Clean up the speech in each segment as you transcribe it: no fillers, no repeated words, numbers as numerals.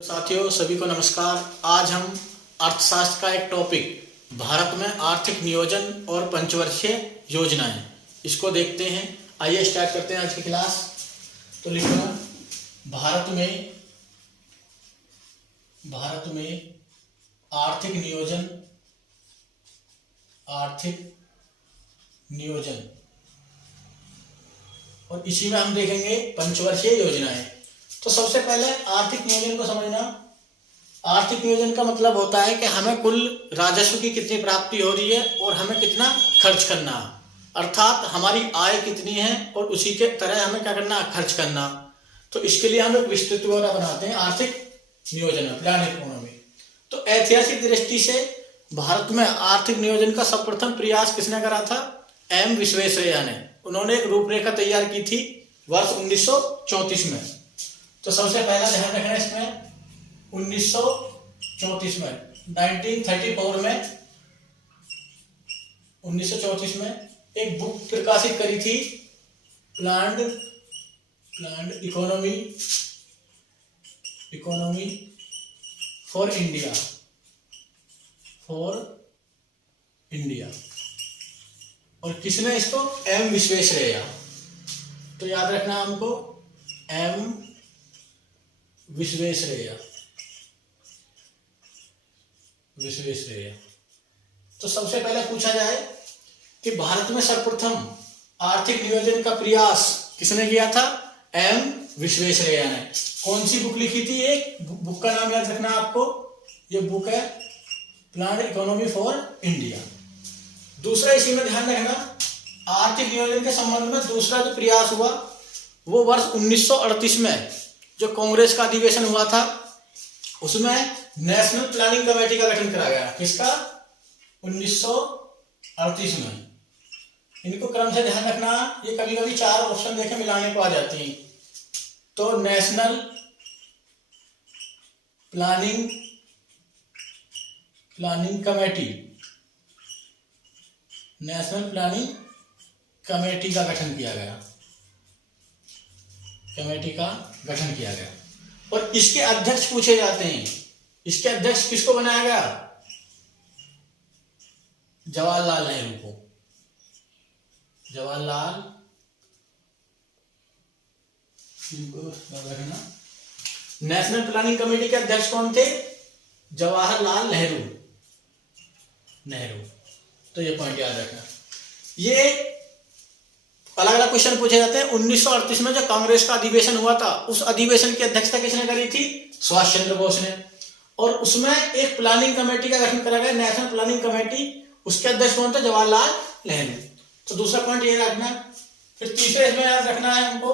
साथियों सभी को नमस्कार। आज हम अर्थशास्त्र का एक टॉपिक भारत में आर्थिक नियोजन और पंचवर्षीय योजनाएं इसको देखते हैं। आइए स्टार्ट करते हैं आज की क्लास। तो लिखना भारत में आर्थिक नियोजन और इसी में हम देखेंगे पंचवर्षीय योजनाएं। तो सबसे पहले आर्थिक नियोजन को समझना। आर्थिक नियोजन का मतलब होता है कि हमें कुल राजस्व की कितनी प्राप्ति हो रही है और हमें कितना खर्च करना है, अर्थात हमारी आय कितनी है और उसी के तरह हमें क्या करना, खर्च करना। तो इसके लिए हम एक विस्तृत ब्यौरा बनाते हैं आर्थिक नियोजन प्लान इकोनॉमी। तो ऐतिहासिक दृष्टि से भारत में आर्थिक नियोजन का सर्वप्रथम प्रयास किसने करा था? एम विश्वेश्वरैया ने। उन्होंने एक रूपरेखा तैयार की थी वर्ष 1934 में। तो सबसे पहला ध्यान रखना इसमें 1934 में 1934 में एक बुक प्रकाशित करी थी, प्लान्ड इकोनॉमी फॉर इंडिया। और किसने इसको? एम विश्वेश्वरैया। तो याद रखना हमको, एम विश्वेश्वरैया। तो सबसे पहले पूछा जाए कि भारत में सर्वप्रथम आर्थिक नियोजन का प्रयास किसने किया था? एम विश्वेश्वरैया ने। कौन सी बुक लिखी थी? एक बुक का नाम याद रखना आपको, ये बुक है प्लान्ड इकोनॉमी फॉर इंडिया। दूसरा इसी में ध्यान रखना, आर्थिक नियोजन के संबंध में दूसरा जो प्रयास हुआ वो वर्ष 1938 में जो कांग्रेस का अधिवेशन हुआ था उसमें नेशनल प्लानिंग कमेटी का गठन करा गया। किसका? 1938 में। इनको क्रम से ध्यान रखना, ये कभी कभी चार ऑप्शन देखे मिलाने को आ जाती हैं। तो नेशनल प्लानिंग कमेटी का गठन किया गया। और इसके अध्यक्ष पूछे जाते हैं। इसके अध्यक्ष किसको बनाया गया? जवाहरलाल नेहरू को। नेशनल प्लानिंग कमेटी के अध्यक्ष कौन थे? जवाहरलाल नेहरू। तो ये पॉइंट याद रखना। ये अलग अलग क्वेश्चन पूछे जाते हैं। 1938 में जो कांग्रेस का अधिवेशन हुआ था उस अधिवेशन की अध्यक्षता किसने करी थी? सुभाष चंद्र बोस ने। और उसमें एक प्लानिंग कमेटी का गठन करा गया, नेशनल प्लानिंग कमेटी। उसके अध्यक्ष कौन थे? जवाहरलाल नेहरू। तो दूसरा पॉइंट ये रखना। फिर तीसरे इसमें याद रखना है हमको,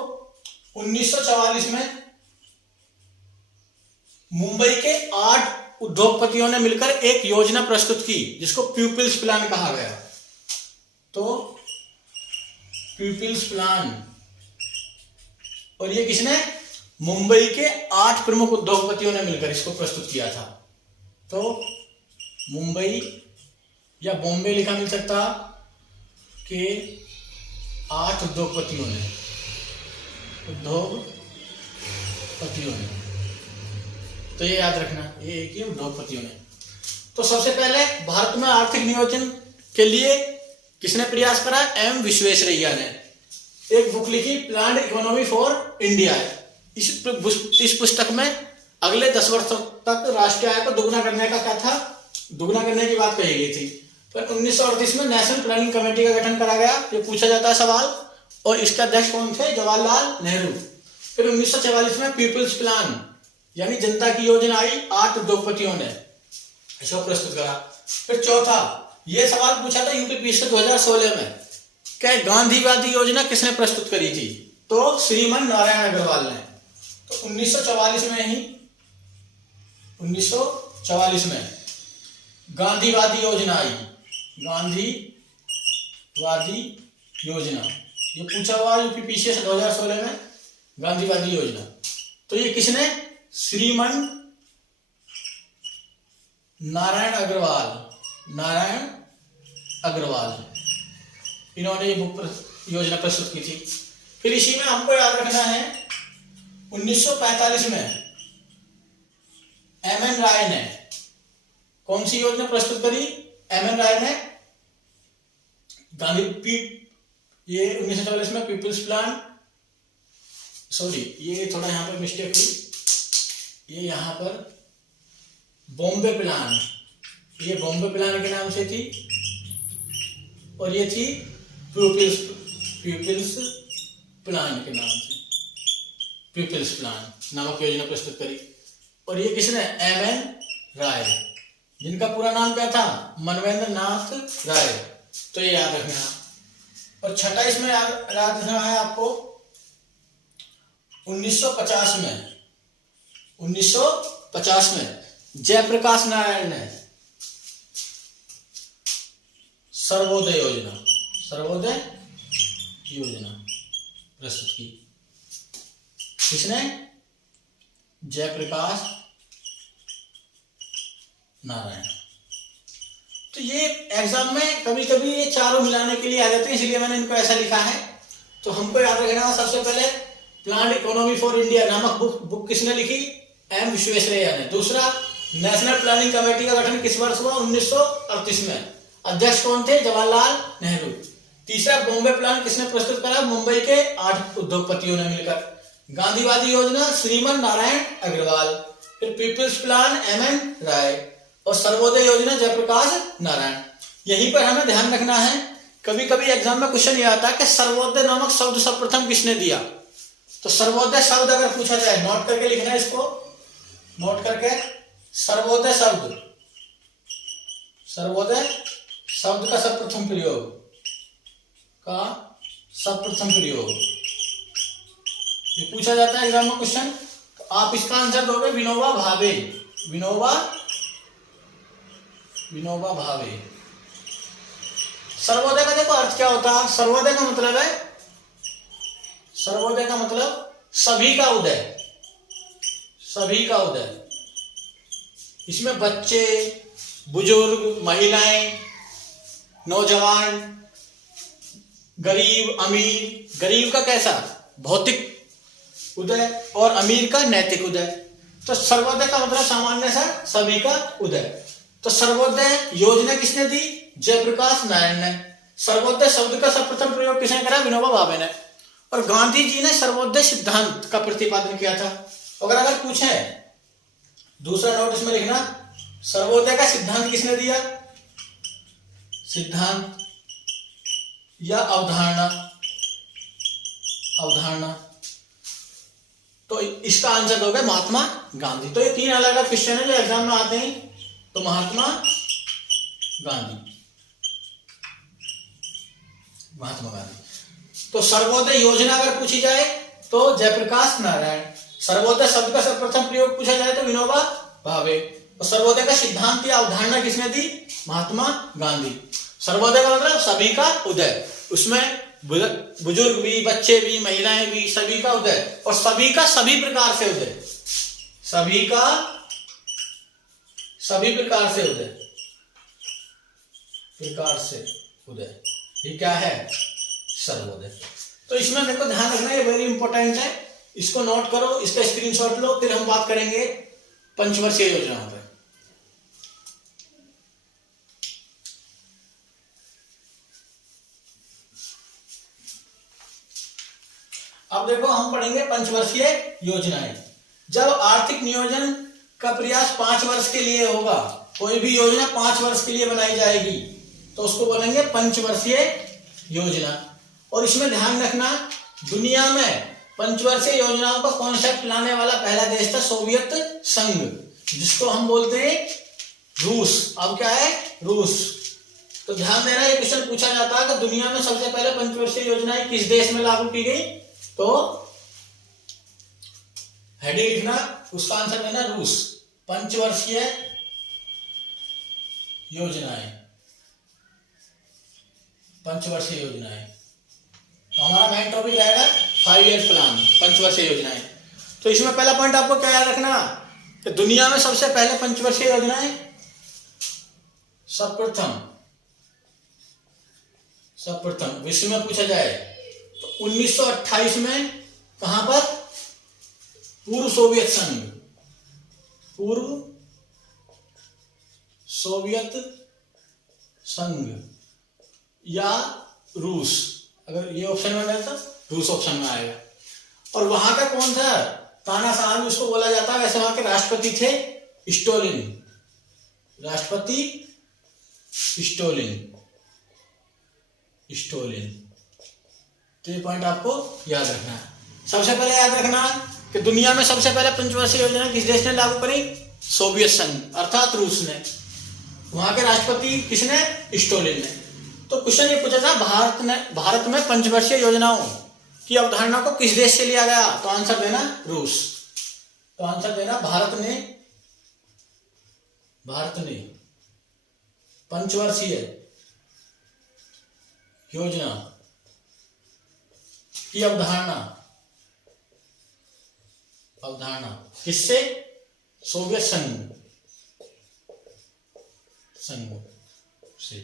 1944 में मुंबई के 8 उद्योगपतियों ने मिलकर एक योजना प्रस्तुत की जिसको पीपल्स प्लान कहा गया। तो पीपल्स प्लान, और ये किसने? मुंबई के 8 प्रमुख उद्योगपतियों ने मिलकर इसको प्रस्तुत किया था। तो मुंबई या बॉम्बे लिखा मिल सकता के 8 उद्योगपतियों ने। तो ये याद रखना, ये एक ही उद्योगपतियों ने। तो सबसे पहले भारत में आर्थिक नियोजन के लिए किसने प्रयास करा? एम विश्वेश्वरैया ने। एक बुक लिखी, प्लान्ड इकोनॉमी फॉर इंडिया। इस पुस्तक में अगले 10 वर्षों तक राष्ट्रीय आय को दुगना करने का क्या था? दुगना करने की बात कही गई थी। फिर 1938 में नेशनल प्लानिंग कमेटी का गठन करा गया, ये पूछा जाता है सवाल। और इसके अध्यक्ष कौन थे? जवाहरलाल नेहरू। फिर 1944 में पीपल्स प्लान यानी जनता की योजना आई, 8 उद्योगपतियों ने इसको प्रस्तुत करा। फिर चौथा ये सवाल पूछा था यूपीपीएससी 2016 में, क्या गांधीवादी योजना किसने प्रस्तुत करी थी? तो श्रीमान नारायण अग्रवाल ने। तो 1944 में गांधीवादी योजना आई। गांधीवादी योजना ये पूछा हुआ यूपीपीएससी 2016 में, गांधीवादी योजना। तो ये किसने? श्रीमान नारायण अग्रवाल, इन्होंने ये बुक योजना प्रस्तुत की थी। फिर इसी में हमको याद रखना है 1945 में एन राय ने कौन सी योजना प्रस्तुत करी? एम एन राय ने गांधी ये 1944 में पीपल्स प्लान, सॉरी ये थोड़ा यहाँ पर मिस्टेक हुई, ये यहाँ पर बॉम्बे प्लान, ये बॉम्बे प्लान के नाम से थी और ये थी पीपल्स प्लान के नाम से, पीपल्स प्लान नामक योजना प्रस्तुत करी। और ये किसने? एम एन राय, जिनका पूरा नाम क्या था? मनवेंद्र नाथ राय। तो ये याद रखना। और छठा इसमें याद रखना है आपको 1950 में जयप्रकाश नारायण ने सर्वोदय योजना प्रस्तुत की। किसने? जयप्रकाश नारायण। तो ये एग्जाम में कभी कभी ये चारों मिलाने के लिए आ जाते हैं, इसलिए मैंने इनको ऐसा लिखा है। तो हमको याद रखना है सबसे पहले प्लान्ड इकोनॉमी फॉर इंडिया नामक बुक किसने लिखी? एम विश्वेश्वरैया ने। दूसरा, नेशनल प्लानिंग कमेटी का गठन किस वर्ष हुआ? 1938 में। अध्यक्ष कौन थे? जवाहरलाल नेहरू। तीसरा, बॉम्बे प्लान किसने प्रस्तुत करा? मुंबई के 8 उद्योगपतियों ने मिलकर। गांधीवादी योजना श्रीमन नारायण अग्रवाल। फिर पीपल्स प्लान एम एन राय और सर्वोदय योजना जयप्रकाश नारायण। यहीं पर हमें ध्यान रखना है, कभी कभी एग्जाम में क्वेश्चन ये आता है कि सर्वोदय नामक शब्द सर्वप्रथम किसने दिया? तो सर्वोदय शब्द अगर पूछा जाए, नोट करके लिखना है इसको, नोट करके, सर्वोदय शब्द का सर्वप्रथम प्रयोग ये पूछा जाता है एग्जाम में क्वेश्चन। तो आप इसका आंसर दोगे विनोबा भावे। सर्वोदय का देखो अर्थ क्या होता है? सर्वोदय का मतलब सभी का उदय। इसमें बच्चे, बुजुर्ग, महिलाएं, नौजवान, गरीब, अमीर। गरीब का कैसा? भौतिक उदय और अमीर का नैतिक उदय। तो सर्वोदय का मतलब सामान्य सा सभी का उदय। तो सर्वोदय योजना किसने दी? जयप्रकाश नारायण ने। सर्वोदय शब्द का सर्वप्रथम प्रयोग किसने करा? विनोबा भावे ने। और गांधी जी ने सर्वोदय सिद्धांत का प्रतिपादन किया था। अगर पूछे, दूसरा नोट इसमें लिखना, सर्वोदय का सिद्धांत किसने दिया? सिद्धांत या अवधारणा। तो इसका आंसर दोगे महात्मा गांधी। तो ये 3 अलग अलग क्वेश्चन है जो एग्जाम में आते हैं। तो महात्मा गांधी। तो सर्वोदय योजना अगर पूछी जाए तो जयप्रकाश नारायण। सर्वोदय शब्द का सर्वप्रथम प्रयोग पूछा जाए तो विनोबा भावे। और सर्वोदय का सिद्धांत या अवधारणा किसने दी? महात्मा गांधी। सर्वोदय का मतलब सभी का उदय, उसमें बुजुर्ग भी, बच्चे भी, महिलाएं भी, सभी का उदय। और सभी का सभी प्रकार से उदय, सभी प्रकार से उदय। ये क्या है? सर्वोदय। तो इसमें मेरे को ध्यान रखना, ये वेरी इंपॉर्टेंट है, इसको नोट करो, इसका स्क्रीनशॉट लो। फिर हम बात करेंगे पंचवर्षीय योजनाओं पर। अब देखो हम पढ़ेंगे पंचवर्षीय योजनाएं। जब आर्थिक नियोजन का प्रयास 5 वर्ष के लिए होगा, कोई भी योजना 5 वर्ष के लिए बनाई जाएगी तो उसको बोलेंगे पंचवर्षीय योजना। और इसमें ध्यान रखना, दुनिया में पंचवर्षीय योजनाओं का कॉन्सेप्ट लाने वाला पहला देश था सोवियत संघ, जिसको हम बोलते हैं रूस। अब क्या है? रूस। तो ध्यान देना, ये क्वेश्चन पूछा जाता है कि दुनिया में सबसे पहले पंचवर्षीय योजनाएं किस देश में लागू की गई? तो हेडिंग लिखना, उसका आंसर देना रूस। पंचवर्षीय योजनाएं, तो हमारा मेन टॉपिक रहेगा 5 ईयर प्लान, पंचवर्षीय योजनाएं। तो इसमें पहला पॉइंट आपको क्या याद रखना कि दुनिया में सबसे पहले पंचवर्षीय योजनाएं सर्वप्रथम विश्व में पूछा जाए तो 1928 में कहां पर? पूर्व सोवियत संघ या रूस, अगर ये ऑप्शन में रहता रूस ऑप्शन में आएगा। और वहां का कौन था, तानाशाह भी उसको बोला जाता है। वैसे वहां के राष्ट्रपति थे स्टोलिन, राष्ट्रपति स्टोलिन। तो ये पॉइंट आपको याद रखना है। सबसे पहले याद रखना कि दुनिया में सबसे पहले पंचवर्षीय योजना किस देश ने लागू करी, सोवियत संघ अर्थात रूस ने। वहां के राष्ट्रपति किसने, स्टोलिन ने। तो क्वेश्चन ये पूछा था भारत में पंचवर्षीय योजनाओं की अवधारणा को किस देश से लिया गया, तो आंसर देना रूस। तो आंसर देना भारत ने पंचवर्षीय योजना की अवधारणा किससे, सोवियत संघ से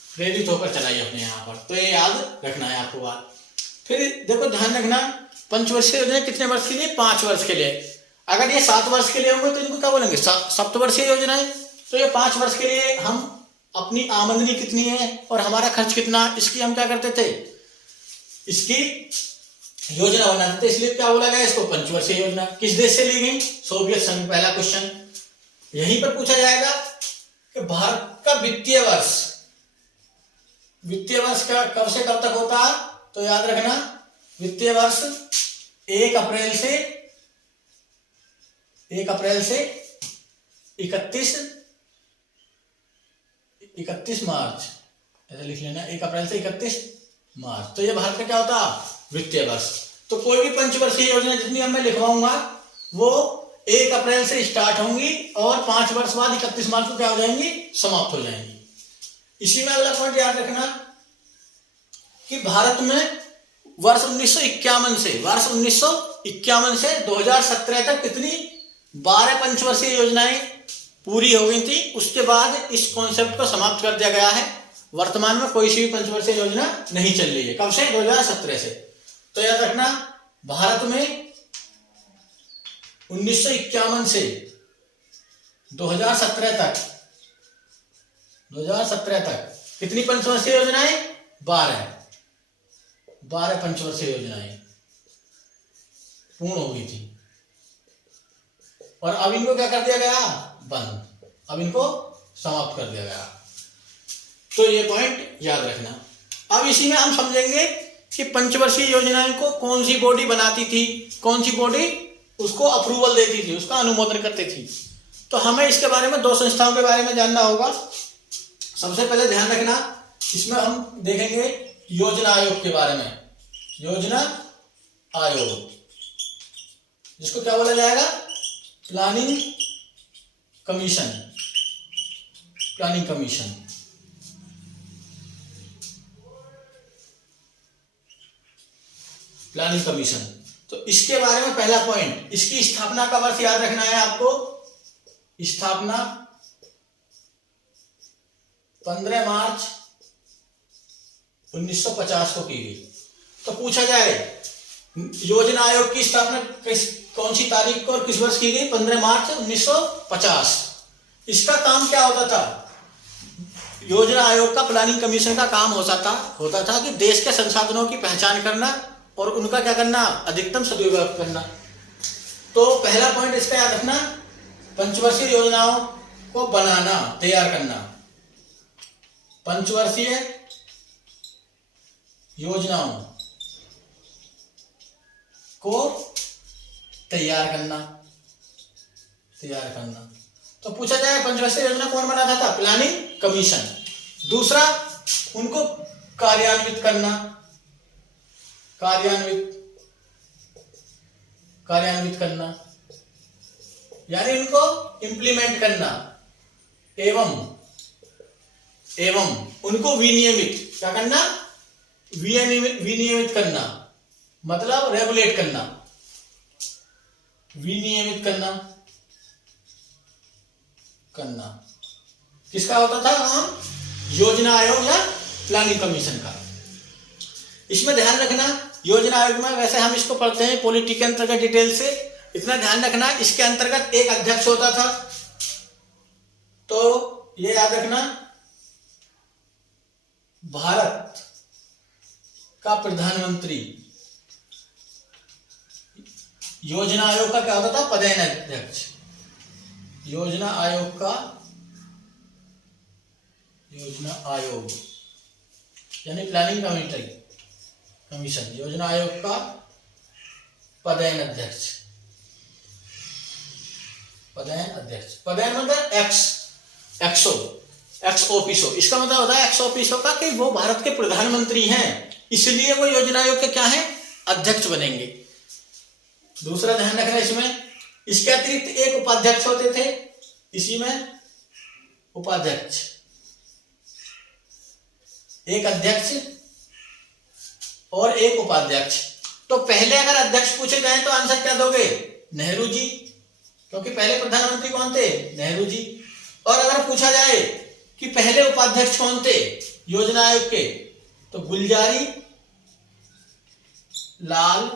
प्रेरित होकर चलाई अपने यहां पर। तो ये याद रखना है आपको बात। फिर देखो ध्यान रखना, पंचवर्षीय योजना कितने वर्ष के लिए, 5 वर्ष के लिए। अगर ये 7 वर्ष के लिए होंगे तो इनको क्या बोलेंगे, सप्तवर्षीय योजनाएं। तो ये 5 वर्ष के लिए हम अपनी आमदनी कितनी है और हमारा खर्च कितना, इसकी हम क्या करते थे, इसकी योजना बनाते थे। इसलिए क्या बोला गया इसको, पंचवर्षीय योजना। किस देश से ली गई, सोवियत संघ। पहला क्वेश्चन यहीं पर पूछा जाएगा कि भारत का वित्तीय वर्ष का कब से कब तक होता है, तो याद रखना वित्तीय वर्ष 1 अप्रैल से 31 मार्च, ऐसे लिख लेना, 1 अप्रैल से 31 मार्च। तो ये भारत का क्या होता है, वित्तीय वर्ष। तो कोई भी पंचवर्षीय योजना जितनी अब मैं लिखवाऊंगा वो 1 अप्रैल से स्टार्ट होंगी और 5 वर्ष बाद 31 मार्च को क्या हो जाएंगी, समाप्त हो जाएंगी। इसी में अगला पॉइंट याद रखना कि भारत में वर्ष 1951 से 2017 तक कितनी 12 पंचवर्षीय योजनाएं पूरी हो गई थी। उसके बाद इस कॉन्सेप्ट को समाप्त कर दिया गया है। वर्तमान में कोई सी भी पंचवर्षीय योजना नहीं चल रही है। कब से, 2017 से। तो याद रखना भारत में 1951 से 2017 तक कितनी पंचवर्षीय योजनाएं, 12 पंचवर्षीय योजनाएं पूर्ण हो गई थी। और अब इनको क्या कर दिया गया, बंद, अब इनको समाप्त कर दिया गया। तो ये पॉइंट याद रखना। अब इसी में हम समझेंगे कि पंचवर्षीय योजनाएं को कौन सी बॉडी बनाती थी, कौन सी बॉडी उसको अप्रूवल देती थी, उसका अनुमोदन करती थी। तो हमें इसके बारे में 2 संस्थाओं के बारे में जानना होगा। सबसे पहले ध्यान रखना, इसमें हम देखेंगे योजना आयोग के बारे में। योजना आयोग, जिसको क्या बोला जाएगा, प्लानिंग कमीशन। तो इसके बारे में पहला पॉइंट, इसकी स्थापना का वर्ष याद रखना है आपको। स्थापना 15 मार्च 1950 को की गई। तो पूछा जाए योजना आयोग की स्थापना कौन सी तारीख को और किस वर्ष की गई, 15 मार्च 1950। इसका काम क्या होता था, योजना आयोग का, प्लानिंग कमीशन का काम होता था कि देश के संसाधनों की पहचान करना और उनका क्या करना, अधिकतम सदुपयोग करना। तो पहला पॉइंट इसका याद रखना, पंचवर्षीय योजनाओं को बनाना, तैयार करना। पंचवर्षीय योजनाओं को तैयार करना। तो पूछा जाए पंचवर्षीय योजना कौन बनाता था, प्लानिंग कमीशन। दूसरा, उनको कार्यान्वित करना, यानी इनको इंप्लीमेंट करना, एवं उनको विनियमित क्या करना, विनियमित करना, मतलब रेगुलेट करना, विनियमित करना। किसका होता था काम, योजना आयोग या प्लानिंग कमीशन का। इसमें ध्यान रखना, योजना आयोग में वैसे हम इसको पढ़ते हैं पॉलिटी के अंतर्गत डिटेल से, इतना ध्यान रखना इसके अंतर्गत एक अध्यक्ष होता था तो ये याद रखना, भारत का प्रधानमंत्री योजना आयोग का क्या होता था? पदेन अध्यक्ष। योजना आयोग का, योजना आयोग यानी प्लानिंग कमीशन, योजना आयोग का पदेन अध्यक्ष। पदेन मतलब एक्स ऑफिसो। इसका मतलब होता है एक्स ऑफिसो का कि वो भारत के प्रधानमंत्री हैं, इसलिए वो योजना आयोग के क्या है? अध्यक्ष बनेंगे। दूसरा ध्यान रखना इसमें, इसके अतिरिक्त एक उपाध्यक्ष होते थे, इसी में उपाध्यक्ष, एक अध्यक्ष और एक उपाध्यक्ष। तो पहले अगर अध्यक्ष पूछे जाए तो आंसर क्या दोगे? नेहरू जी, क्योंकि पहले प्रधानमंत्री कौन थे? नेहरू जी। और अगर पूछा जाए कि पहले उपाध्यक्ष कौन थे योजना आयोग के, तो गुलजारी लाल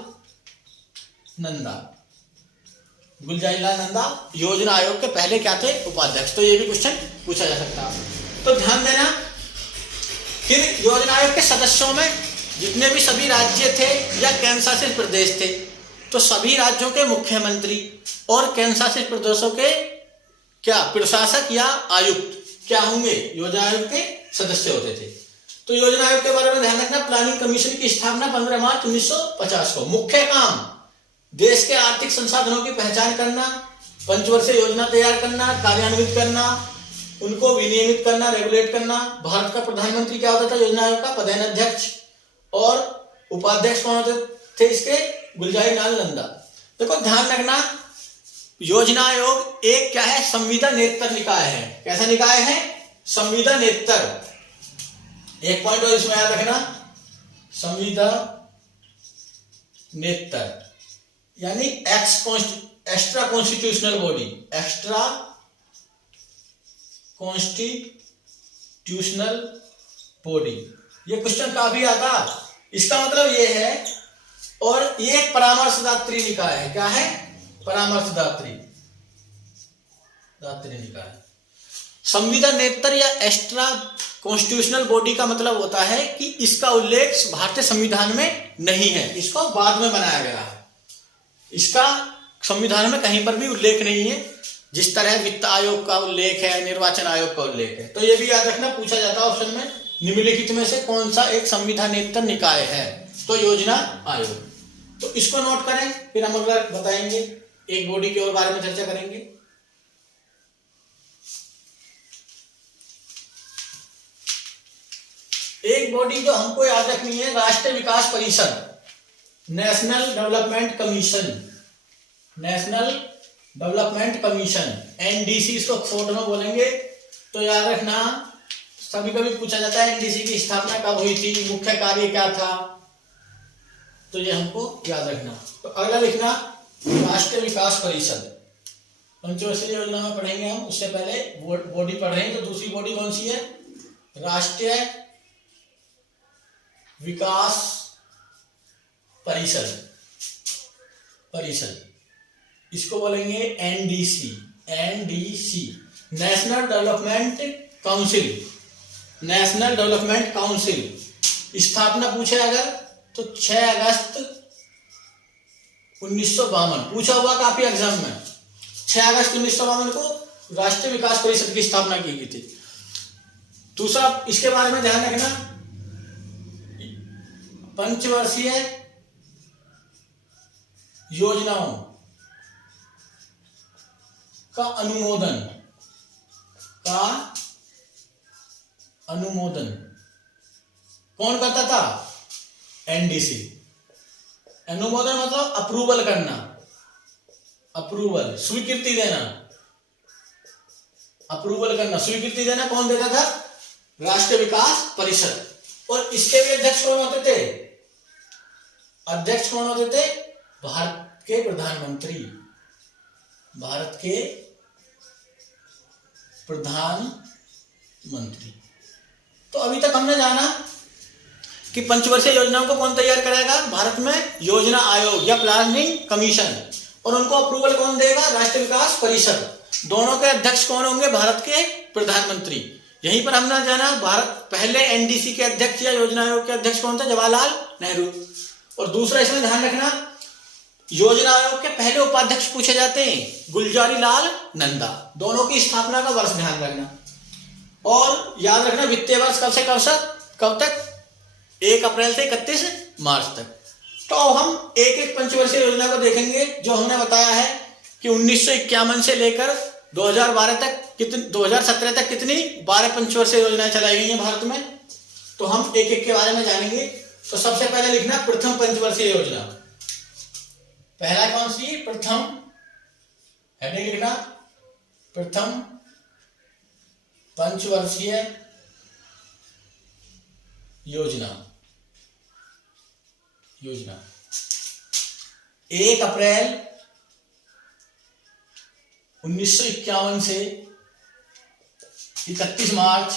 नंदा। गुलजारी लाल नंदा योजना आयोग के पहले क्या थे? उपाध्यक्ष। तो ये भी क्वेश्चन पूछा जा सकता है। तो ध्यान देना, फिर योजना आयोग के सदस्यों में जितने भी सभी राज्य थे या केंद्र शासित प्रदेश थे, तो सभी राज्यों के मुख्यमंत्री और केंद्र शासित प्रदेशों के क्या प्रशासक या आयुक्त क्या होंगे? योजना आयोग के सदस्य होते थे। तो योजना आयोग के बारे में ध्यान रखना, प्लानिंग कमीशन की स्थापना 15 मार्च 1950 को। मुख्य काम देश के आर्थिक संसाधनों की पहचान करना, पंचवर्षीय योजना तैयार करना, कार्यान्वित करना, उनको विनियमित करना, रेगुलेट करना। भारत का प्रधानमंत्री क्या होता था योजना आयोग का? पदेन अध्यक्ष। और उपाध्यक्ष कौन होते थे इसके? गुलजारी लाल नंदा। देखो ध्यान रखना, योजना आयोग एक क्या है? संविदानेतर निकाय है। कैसा निकाय है? संविदानेतर। एक पॉइंट और इसमें याद रखना, संविदानेतर यानी extra constitutional body, extra constitutional body. ये क्वेश्चन काफी आता, इसका मतलब ये है। और ये एक परामर्शदात्री निकाय है। क्या है? परामर्शदात्री निकाय। संविदानेतर या एक्स्ट्रा कॉन्स्टिट्यूशनल बॉडी का मतलब होता है कि इसका उल्लेख भारतीय संविधान में नहीं है, इसको बाद में बनाया गया है। इसका संविधान में कहीं पर भी उल्लेख नहीं है, जिस तरह वित्त आयोग का उल्लेख है, निर्वाचन आयोग का उल्लेख है। तो ये भी याद रखना, पूछा जाता है ऑप्शन में, निम्नलिखित में से कौन सा एक संविधानेतर निकाय है? तो योजना आयोग। तो इसको नोट करें, फिर हम अगला बताएंगे, एक बॉडी के और बारे में चर्चा करेंगे। एक बॉडी जो हमको याद रखनी है, राष्ट्रीय विकास परिषद, national development commission, national development commission, NDC इसको शॉर्ट में बोलेंगे। तो याद रखना, कभी कभी पूछा जाता है एनडीसी की स्थापना कब हुई थी, मुख्य कार्य क्या था, तो ये हमको याद रखना। तो अगला लिखना, राष्ट्रीय विकास परिषद। पंचवर्षीय योजना में पढ़ेंगे हम, उससे पहले बॉडी पढ़ रहे हैं। तो दूसरी बॉडी कौन सी है? राष्ट्रीय विकास परिषद। इसको बोलेंगे एनडीसी, नेशनल डेवलपमेंट काउंसिल। स्थापना पूछे अगर तो 6 अगस्त 1952, पूछा हुआ काफी एग्जाम में। 6 अगस्त 1952 को राष्ट्रीय विकास परिषद की स्थापना की गई थी। दूसरा इसके बारे में ध्यान रखना, पंचवर्षीय योजनाओं का अनुमोदन कौन करता था? एनडीसी। अनुमोदन मतलब अप्रूवल करना, स्वीकृति देना कौन देता था? राष्ट्रीय विकास परिषद। और इसके भी अध्यक्ष कौन होते थे? भारत के प्रधानमंत्री। तो अभी तक हमने जाना कि पंचवर्षीय योजनाओं को कौन तैयार करेगा भारत में? योजना आयोग या प्लानिंग कमीशन। और उनको अप्रूवल कौन देगा? राष्ट्रीय विकास परिषद। दोनों के अध्यक्ष कौन होंगे? भारत के प्रधानमंत्री। यहीं पर हमने जाना भारत पहले एनडीसी के अध्यक्ष या योजना आयोग के अध्यक्ष कौन थे? जवाहरलाल नेहरू। और दूसरा इसमें ध्यान रखना, योजना आयोग के पहले उपाध्यक्ष पूछे जाते हैं, गुलजारी लाल नंदा। दोनों की स्थापना का वर्ष ध्यान रखना। और याद रखना वित्तीय वर्ष कब से कब तक? 1 अप्रैल से 31 मार्च तक। तो हम एक एक पंचवर्षीय योजना को देखेंगे। जो हमने बताया है कि 1951 से लेकर 2017 तक कितनी 12 पंचवर्षीय योजनाएं चलाई गई हैं भारत में। तो हम एक एक के बारे में जानेंगे। तो सबसे पहले लिखना प्रथम पंचवर्षीय योजना। पहला कौन सी? प्रथम, हेडिंग लिखना प्रथम पंचवर्षीय योजना। 1 अप्रैल 1951 से 31 मार्च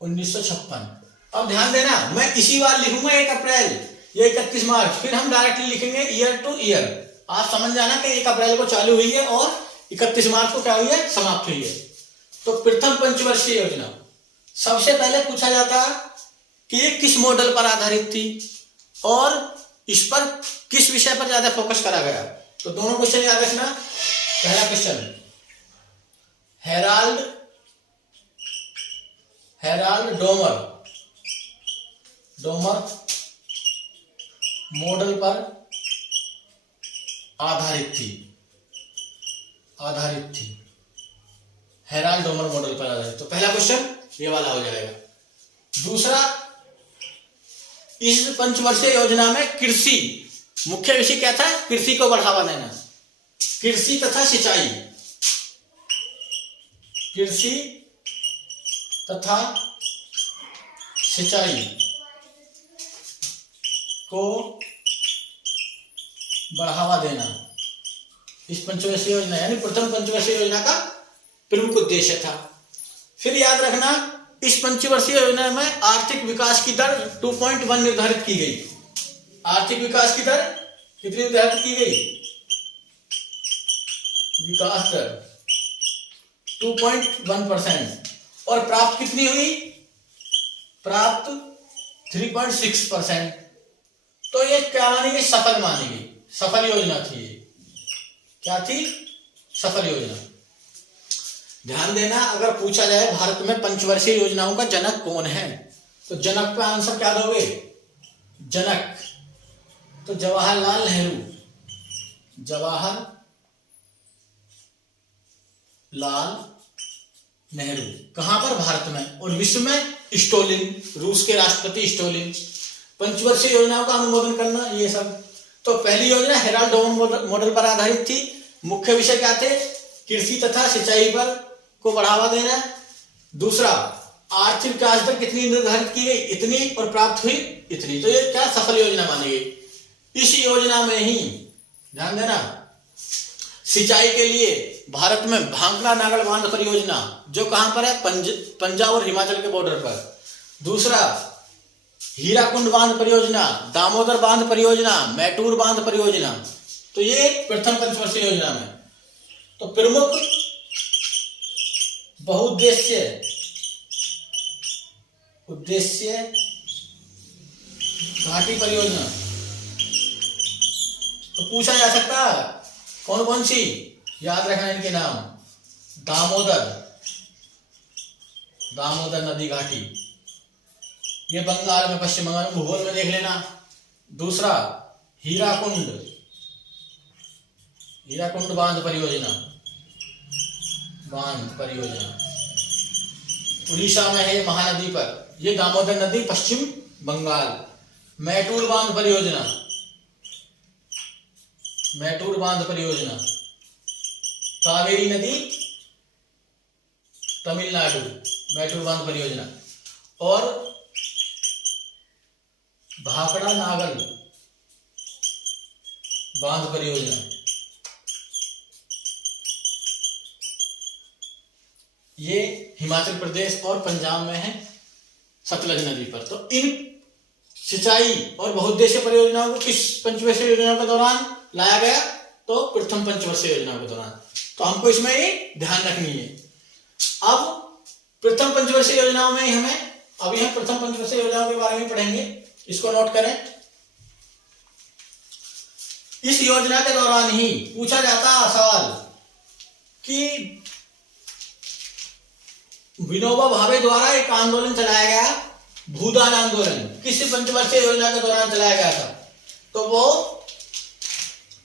1956। अब ध्यान देना, मैं इसी बार लिखूंगा 1 अप्रैल, ये 31 मार्च, फिर हम डायरेक्टली लिखेंगे ईयर टू ईयर। आप समझ जाना कि 1 अप्रैल को चालू हुई है और 31 मार्च को क्या हुई है? समाप्त हुई है। तो प्रथम पंचवर्षीय योजना सबसे पहले पूछा जाता कि ये किस मॉडल पर आधारित थी और इस पर किस विषय पर ज्यादा फोकस करा गया। तो दोनों क्वेश्चन याद रखना। पहला क्वेश्चन हेराल्ड डोमर मॉडल पर आधारित थी। हेराल्ड डोमर मॉडल पर आधारित। तो पहला क्वेश्चन ये वाला हो जाएगा। दूसरा, इस पंचवर्षीय योजना में कृषि मुख्य विषय क्या था? कृषि को बढ़ावा देना, कृषि तथा सिंचाई, कृषि तथा सिंचाई को बढ़ावा देना इस पंचवर्षीय योजना यानी प्रथम पंचवर्षीय योजना का प्रमुख उद्देश्य था। फिर याद रखना, इस पंचवर्षीय योजना में आर्थिक विकास की दर 2.1 निर्धारित की गई। आर्थिक विकास की दर कितनी निर्धारित की गई? विकास दर 2.1%। और प्राप्त कितनी हुई? प्राप्त 3.6%। तो ये क्या मानी गई? सफल मानी गई, सफल योजना थी। ये क्या थी? सफल योजना। ध्यान देना, अगर पूछा जाए भारत में पंचवर्षीय योजनाओं का जनक कौन है, तो जनक पे आंसर क्या दोगे? जनक तो जवाहरलाल नेहरू। कहां पर? भारत में। और विश्व में स्टोलिन, रूस के राष्ट्रपति स्टोलिन। पंचवर्षीय योजनाओं का अनुमोदन करना, ये सब। तो पहली योजना हेराल्ड डोमर मॉडल पर आधारित थी। मुख्य विषय क्या थे? कृषि तथा सिंचाई पर को बढ़ावा देना। दूसरा, आर्थिक विकास दर कितनी निर्धारित की गई? इतनी, और प्राप्त हुई इतनी। तो ये क्या? सफल योजना मानी गई। इस योजना में ही ध्यान देना, सिंचाई के लिए भारत में भांगड़ा नागल बांध परियोजना, जो कहां पर है? पंजाब और हिमाचल के बॉर्डर पर। दूसरा, हीराकुंड बांध परियोजना, दामोदर बांध परियोजना, मैटूर बांध परियोजना। तो ये प्रथम पंचवर्षीय योजना में। तो प्रमुख बहुउद्देश्य घाटी परियोजना। तो पूछा जा सकता कौन कौन सी? याद रखना इनके नाम। दामोदर नदी घाटी, ये बंगाल में, पश्चिम बंगाल में, भूगोल में देख लेना। दूसरा, हीराकुंड बांध परियोजना उड़ीसा में है, महानदी पर। ये दामोदर नदी पश्चिम बंगाल। मैटूर बांध परियोजना कावेरी नदी तमिलनाडु, मैटूर बांध परियोजना। और भाखड़ा नागल बांध परियोजना, ये हिमाचल प्रदेश और पंजाब में है, सतलज नदी पर। तो इन सिंचाई और बहुउद्देश्य परियोजनाओं को किस पंचवर्षीय योजना के दौरान लाया गया? तो प्रथम पंचवर्षीय योजना के दौरान। तो हमको इसमें ये ध्यान रखनी है। अब प्रथम पंचवर्षीय योजनाओं में हमें अभी हम प्रथम पंचवर्षीय योजनाओं के बारे में पढ़ेंगे, इसको नोट करें। इस योजना के दौरान ही पूछा जाता सवाल कि विनोबा भावे द्वारा एक आंदोलन चलाया गया, भूदान आंदोलन, किसी पंचवर्षीय योजना के दौरान चलाया गया था? तो वो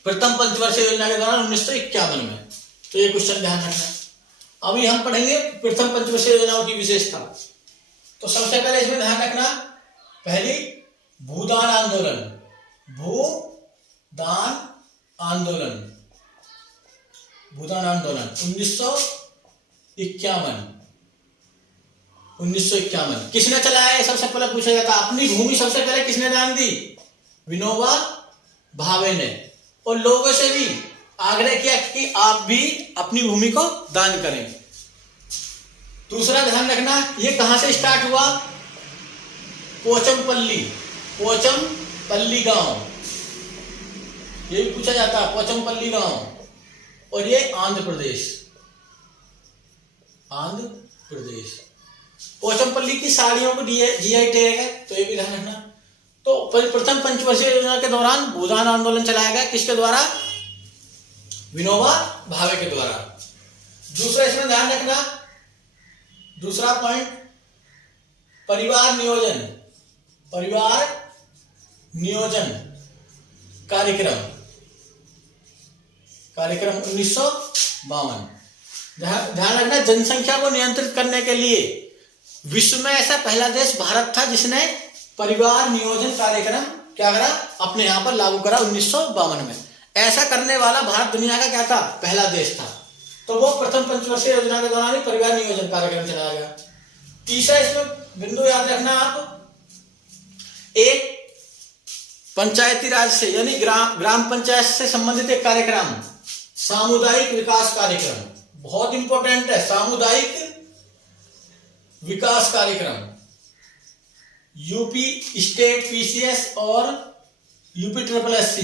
प्रथम पंचवर्षीय योजना के दौरान 1951 में। तो ये क्वेश्चन ध्यान रखना है। अभी हम पढ़ेंगे प्रथम पंचवर्षीय योजनाओं की विशेषता। तो सबसे पहले इसमें ध्यान रखना, पहली भूदान आंदोलन, भूदान आंदोलन, भूदान आंदोलन 1951 किसने चलाया? सबसे पहले पूछा जाता, अपनी भूमि सबसे पहले किसने दान दी? विनोबा भावे ने। और लोगों से भी आग्रह किया कि आप भी अपनी भूमि को दान करें। दूसरा ध्यान रखना, ये कहां से स्टार्ट हुआ? पोचमपल्ली गांव, ये भी पूछा जाता है, पोचमपल्ली गांव। और ये आंध्र प्रदेश। पोचमपल्ली की साड़ियों को जीआई टैग है, तो ये भी ध्यान रखना। तो प्रथम पंचवर्षीय योजना के दौरान भूदान आंदोलन चलाया गया, किसके द्वारा? विनोबा भावे के द्वारा। दूसरा इसमें ध्यान रखना, दूसरा पॉइंट, परिवार नियोजन कार्यक्रम 1952। ध्यान रखना, जनसंख्या को नियंत्रित करने के लिए विश्व में ऐसा पहला देश भारत था जिसने परिवार नियोजन कार्यक्रम क्या करा? अपने यहां पर लागू करा 1952 में। ऐसा करने वाला भारत दुनिया का क्या था? पहला देश था। तो वो प्रथम पंचवर्षीय योजना के दौरान ही परिवार नियोजन कार्यक्रम चलाया गया। तीसरा इसमें बिंदु याद रखना आप, एक पंचायती राज से यानी ग्राम पंचायत से संबंधित एक कार्यक्रम, सामुदायिक विकास कार्यक्रम, बहुत इंपॉर्टेंट है। सामुदायिक विकास कार्यक्रम, यूपी स्टेट पीसीएस और यूपी SSSC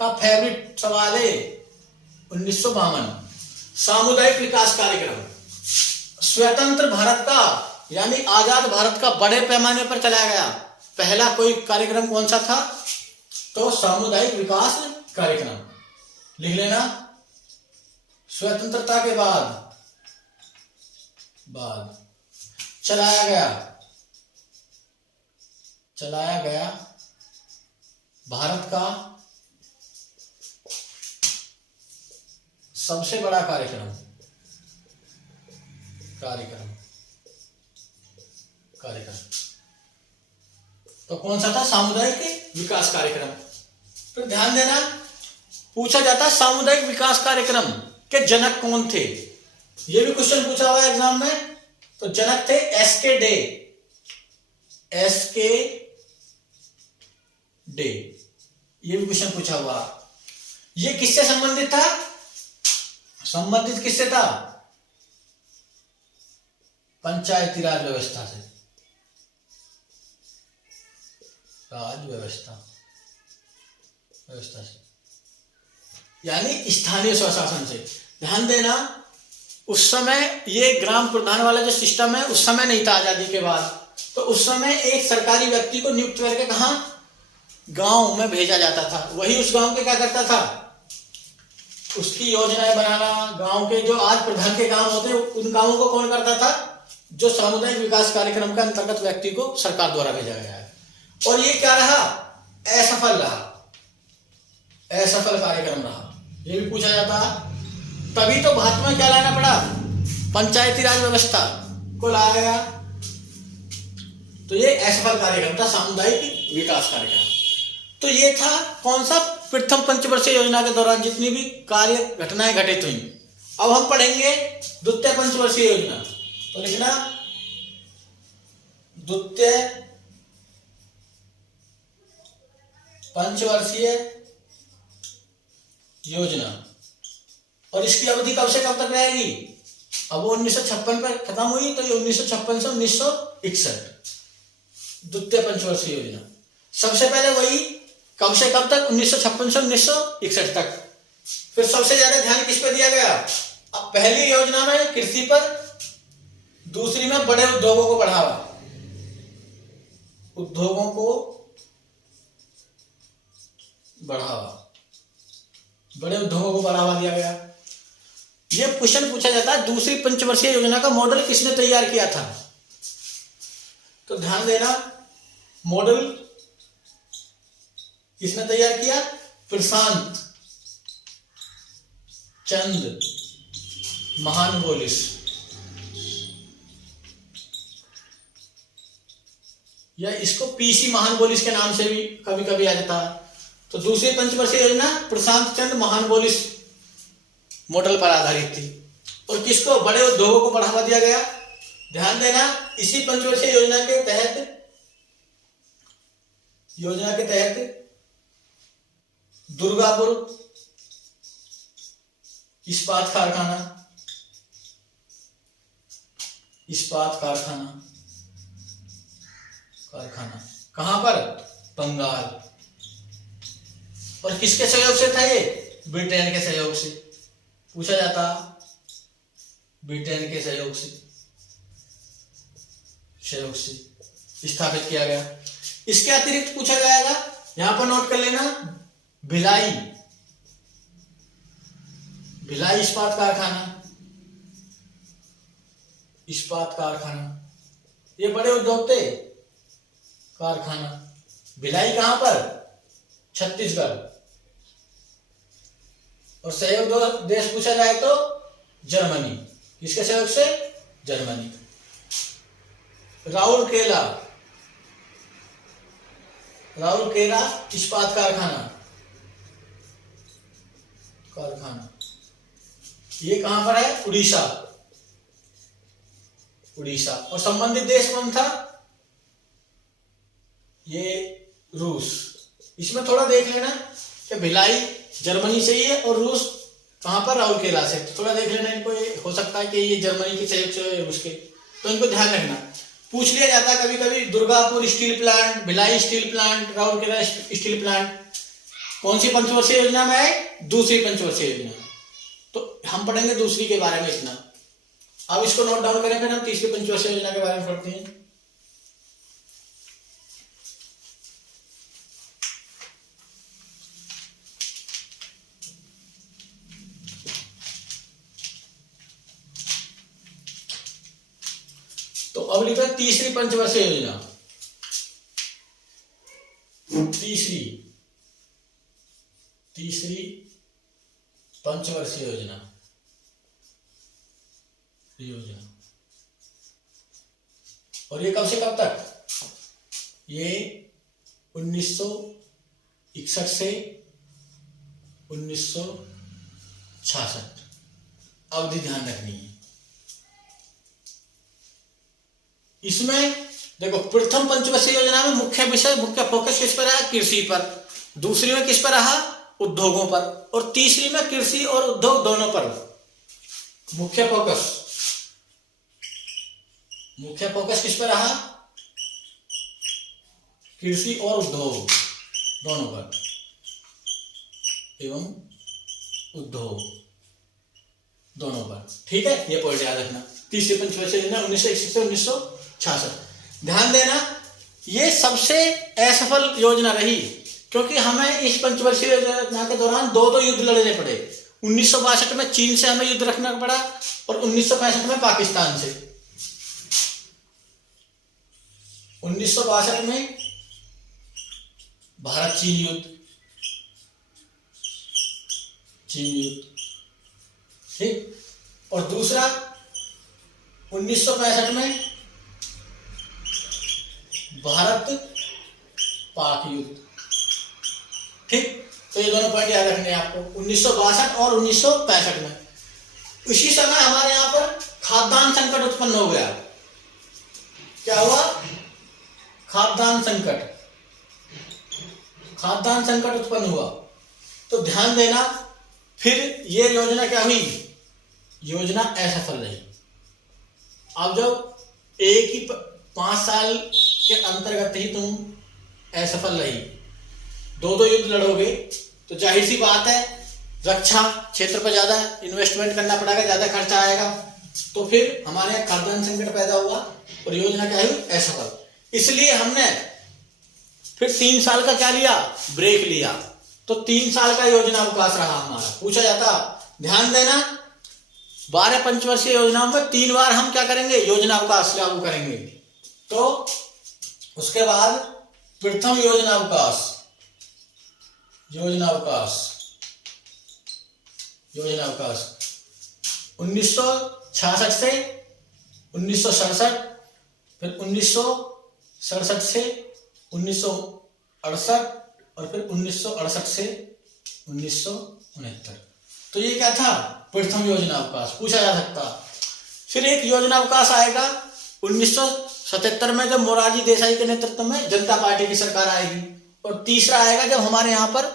का फेवरेट सवाल है 1952। सामुदायिक विकास कार्यक्रम स्वतंत्र भारत का यानी आजाद भारत का बड़े पैमाने पर चलाया गया पहला कोई कार्यक्रम कौन सा था? तो सामुदायिक विकास कार्यक्रम, लिख लेना। स्वतंत्रता के बाद चलाया गया भारत का सबसे बड़ा कार्यक्रम। तो कौन सा था? सामुदायिक विकास कार्यक्रम। तो ध्यान देना, पूछा जाता सामुदायिक विकास कार्यक्रम के जनक कौन थे? ये भी क्वेश्चन पूछा हुआ है एग्जाम में। तो जनक थे एसके डे, ये भी क्वेश्चन पूछा हुआ। ये किससे संबंधित था? संबंधित किससे था? पंचायती राज व्यवस्था से, व्यवस्था से यानी स्थानीय स्वशासन से। ध्यान देना, उस समय ये ग्राम प्रधान वाला जो सिस्टम है उस समय नहीं था आजादी के बाद। तो उस समय एक सरकारी व्यक्ति को नियुक्त करके कहां? गांव में भेजा जाता था। वही उस गांव के क्या करता था? उसकी योजनाएं बनाना। गांव के जो आज प्रधान के गांव होते हैं उन गांवों को कौन करता था? जो सामुदायिक विकास कार्यक्रम के अंतर्गत व्यक्ति को सरकार द्वारा भेजा गया है। और ये क्या रहा? असफल कार्यक्रम रहा। ये भी पूछा जाता है। तभी तो भारत में क्या लाना पड़ा? पंचायती राज व्यवस्था को लाया गया। तो ये असफल कार्यक्रम था, सामुदायिक विकास कार्यक्रम। तो ये था कौन सा? प्रथम पंचवर्षीय योजना के दौरान जितनी भी कार्य घटनाएं घटित हुई। अब हम पढ़ेंगे द्वितीय पंचवर्षीय योजना। तो लिखना द्वितीय पंचवर्षीय योजना। और इसकी अवधि कब से कब तक रहेगी? अब वो 1956 पर खत्म हुई, तो ये 1956 से 1961 द्वितीय पंचवर्षीय योजना। सबसे पहले वही कब से कब तक? 1956 से 1961 तक। फिर सबसे ज्यादा ध्यान किस पे दिया गया? अब पहली योजना में कृषि पर, दूसरी में बड़े उद्योगों को बढ़ावा, उद्योगों को बढ़ावा, बड़े उद्योगों को बढ़ावा दिया गया। ये क्वेश्चन पूछा जाता है दूसरी पंचवर्षीय योजना का मॉडल किसने तैयार किया था? तो ध्यान देना, मॉडल किसने तैयार किया? प्रशांत चंद महानवोलिस। या इसको पीसी महानवोलिस के नाम से भी कभी कभी आ जाता है। तो दूसरी पंचवर्षीय योजना प्रशांत चंद महानवोलिस मॉडल पर आधारित थी। और किसको? बड़े उद्योगों को बढ़ावा दिया गया। ध्यान देना, इसी पंचवर्षीय योजना के तहत दुर्गापुर इस्पात कारखाना कहां पर? बंगाल। और किसके सहयोग से था ये? ब्रिटेन के सहयोग से। पूछा जाता, ब्रिटेन के सहयोग से स्थापित किया गया। इसके अतिरिक्त पूछा जाएगा, यहां पर नोट कर लेना, भिलाई इस्पात कारखाना, ये बड़े उद्योग थे। कारखाना भिलाई कहां पर? छत्तीसगढ़। और सहयोग देश पूछा जाए तो जर्मनी। किसके सहयोग से? जर्मनी। राउरकेला इस्पात कारखाना ये कहां पर है? उड़ीसा। और संबंधित देश कौन था? ये रूस। इसमें थोड़ा देख लेना कि भिलाई जर्मनी से ही है और रूस कहां पर? राउरकेला से। तो थोड़ा देख लेना इनको, ये हो सकता है कि ये जर्मनी के सहयोग से रूस के, तो इनको ध्यान रखना। पूछ लिया जाता है कभी कभी, Durgapur steel plant, Bhilai steel plant, Rourkela steel plant कौन सी पंचवर्षीय योजना में है? दूसरी पंचवर्षीय योजना। तो हम पढ़ेंगे दूसरी के बारे में इतना। अब इसको नोट डाउन करें, फिर हम तीसरी पंचवर्षीय योजना के बारे में पढ़ते हैं। तो अब लिखा तीसरी पंचवर्षीय योजना। तीसरी पंचवर्षीय योजना। और ये कब से कब तक? ये 1961 से 1966 अवधि ध्यान रखनी है। इसमें देखो, प्रथम पंचवर्षीय योजना में मुख्य फोकस किस पर रहा? कृषि पर। दूसरी में किस पर रहा? उद्योगों पर। और तीसरी में कृषि और उद्योग दोनों पर मुख्य फोकस किस पर रहा? कृषि और उद्योग दोनों पर एवं उद्योग दोनों पर। ठीक है, ये पॉइंट याद रखना। तीसरी पंचवर्षीय योजना 1961 से 1966। ध्यान देना, ये सबसे असफल योजना रही, क्योंकि हमें इस पंचवर्षीय योजना के दौरान दो युद्ध लड़ने पड़े। 1962 में चीन से हमें युद्ध रखना पड़ा और 1965 में पाकिस्तान से। 1962 में भारत चीन युद्ध, ठीक। और दूसरा 1965 में भारत पाक युद्ध, ठीक। तो ये दोनों पॉइंट याद रखने हैं आपको, 1962 और 1965 में। उसी समय हमारे यहाँ पर खाद्यान्न संकट उत्पन्न हो गया। क्या हुआ? खाद्यान्न संकट उत्पन्न हुआ। तो ध्यान देना, फिर ये योजना क्या हुई? योजना असफल रही। अब जब एक ही 5 साल के अंतर्गत ही तुम असफल रही, दो दो युद्ध लड़ोगे तो जाहिर सी बात है रक्षा क्षेत्र पर ज्यादा इन्वेस्टमेंट करना पड़ेगा, ज्यादा खर्चा आएगा। तो फिर हमारे यहाँ खाद्यान्न संकट पैदा हुआ और योजना क्या हुई, असफल। इसलिए हमने फिर 3 साल का क्या लिया, ब्रेक लिया। तो 3 साल का योजना अवकाश रहा हमारा। पूछा जाता, ध्यान देना, 12 पंचवर्षीय योजनाओं में 3 बार हम क्या करेंगे, योजना अवकाश लागू करेंगे। तो उसके बाद प्रथम योजना अवकाश 1966 से 1967, फिर 1967 से 1968 और फिर 1968 से 1969। तो ये क्या था, प्रथम योजना अवकाश। पूछा जा सकता। फिर एक योजना अवकाश आएगा 1977 में, जब मोरारजी देसाई के नेतृत्व में जनता पार्टी की सरकार आएगी। और तीसरा आएगा जब हमारे यहाँ पर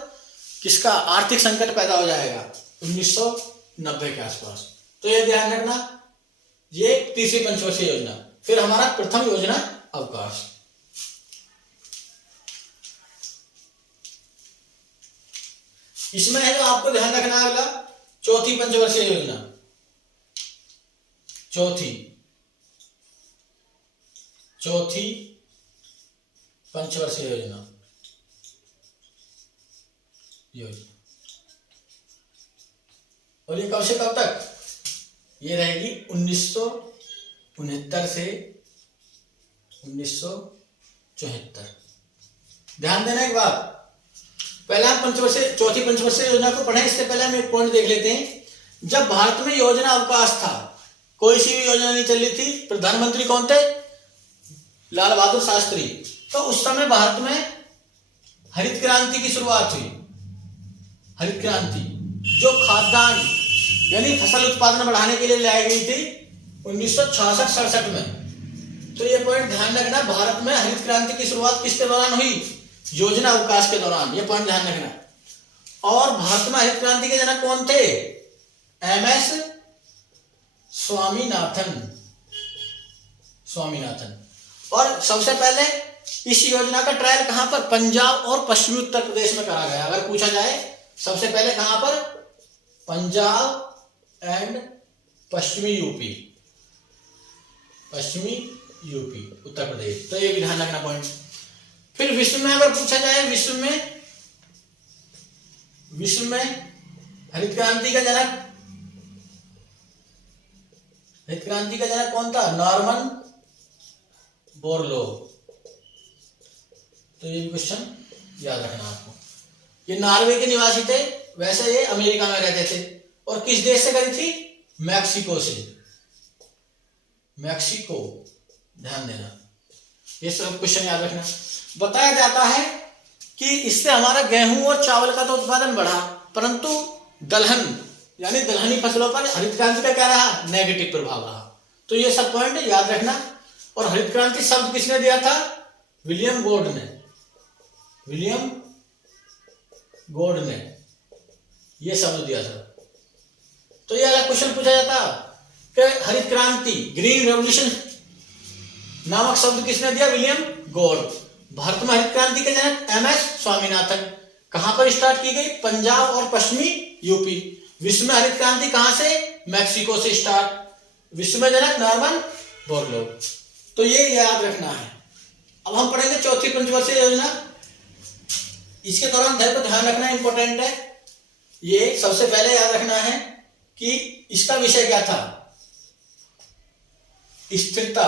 किसका आर्थिक संकट पैदा हो जाएगा, 1990 के आसपास। तो ये ध्यान रखना, ये तीसरी पंचवर्षीय योजना। फिर हमारा प्रथम योजना अवकाश। इसमें है जो आपको ध्यान रखना है अगला, चौथी पंचवर्षीय योजना। चौथी पंचवर्षीय योजना और ये कब से कब तक, ये रहेगी 1969 से 1974। ध्यान देना एक बात, पहले हम चौथी पंचवर्षीय योजना को पढ़ें, इससे पहले हम एक पॉइंट देख लेते हैं। जब भारत में योजना अवकाश था, कोई सी भी योजना नहीं चल रही थी, प्रधानमंत्री कौन थे, लाल बहादुर शास्त्री। तो उस समय भारत में हरित क्रांति की शुरुआत हुई। हरित क्रांति जो खाद्यान्न यानी फसल उत्पादन बढ़ाने के लिए लाई गई थी 1966-67 में। तो ये पॉइंट ध्यान रखना, भारत में हरित क्रांति की शुरुआत किसके दौरान हुई, योजना अवकाश के दौरान। ये पॉइंट ध्यान रखना। और भारत में हरित क्रांति के जनक कौन थे, MS स्वामीनाथन। और सबसे पहले इस योजना का ट्रायल कहां पर, पंजाब और पश्चिमी उत्तर प्रदेश में करा गया। अगर पूछा जाए सबसे पहले कहां पर, पंजाब एंड पश्चिमी यूपी उत्तर प्रदेश। तो ये भी ध्यान रखना पॉइंट। फिर विश्व में अगर पूछा जाए, विश्व में हरित क्रांति का जनक कौन था, नॉर्मन बोरलॉग। तो ये क्वेश्चन याद रखना आपको। ये नॉर्वे के निवासी थे, वैसे ये अमेरिका में रहते थे। और किस देश से करी थी, मैक्सिको से। मैक्सिको, ध्यान देना, ये सब क्वेश्चन याद रखना। बताया जाता है कि इससे हमारा गेहूं और चावल का तो उत्पादन बढ़ा, परंतु दलहन यानी दलहनी फसलों पर हरित क्रांति का क्या रहा, नेगेटिव प्रभाव रहा। तो ये सब पॉइंट याद रखना। और हरित क्रांति शब्द किसने दिया था, विलियम गॉर्ड ने ये शब्द दिया था। तो ये अलग क्वेश्चन पूछा जाता कि हरित क्रांति, ग्रीन रेवोल्यूशन नामक शब्द किसने दिया, विलियम गॉर्ड। भारत में हरित क्रांति के जनक MS स्वामीनाथन। कहां पर स्टार्ट की गई, पंजाब और पश्चिमी यूपी। विश्व में हरित क्रांति कहां से, मैक्सिको से स्टार्ट। विश्व में जनक नॉर्मन बोरलॉग। तो ये याद रखना है। अब हम पढ़ेंगे चौथी पंचवर्षीय योजना। इसके दौरान ध्यान रखना इंपॉर्टेंट है। ये सबसे पहले याद रखना है कि इसका विषय क्या था, स्थिरता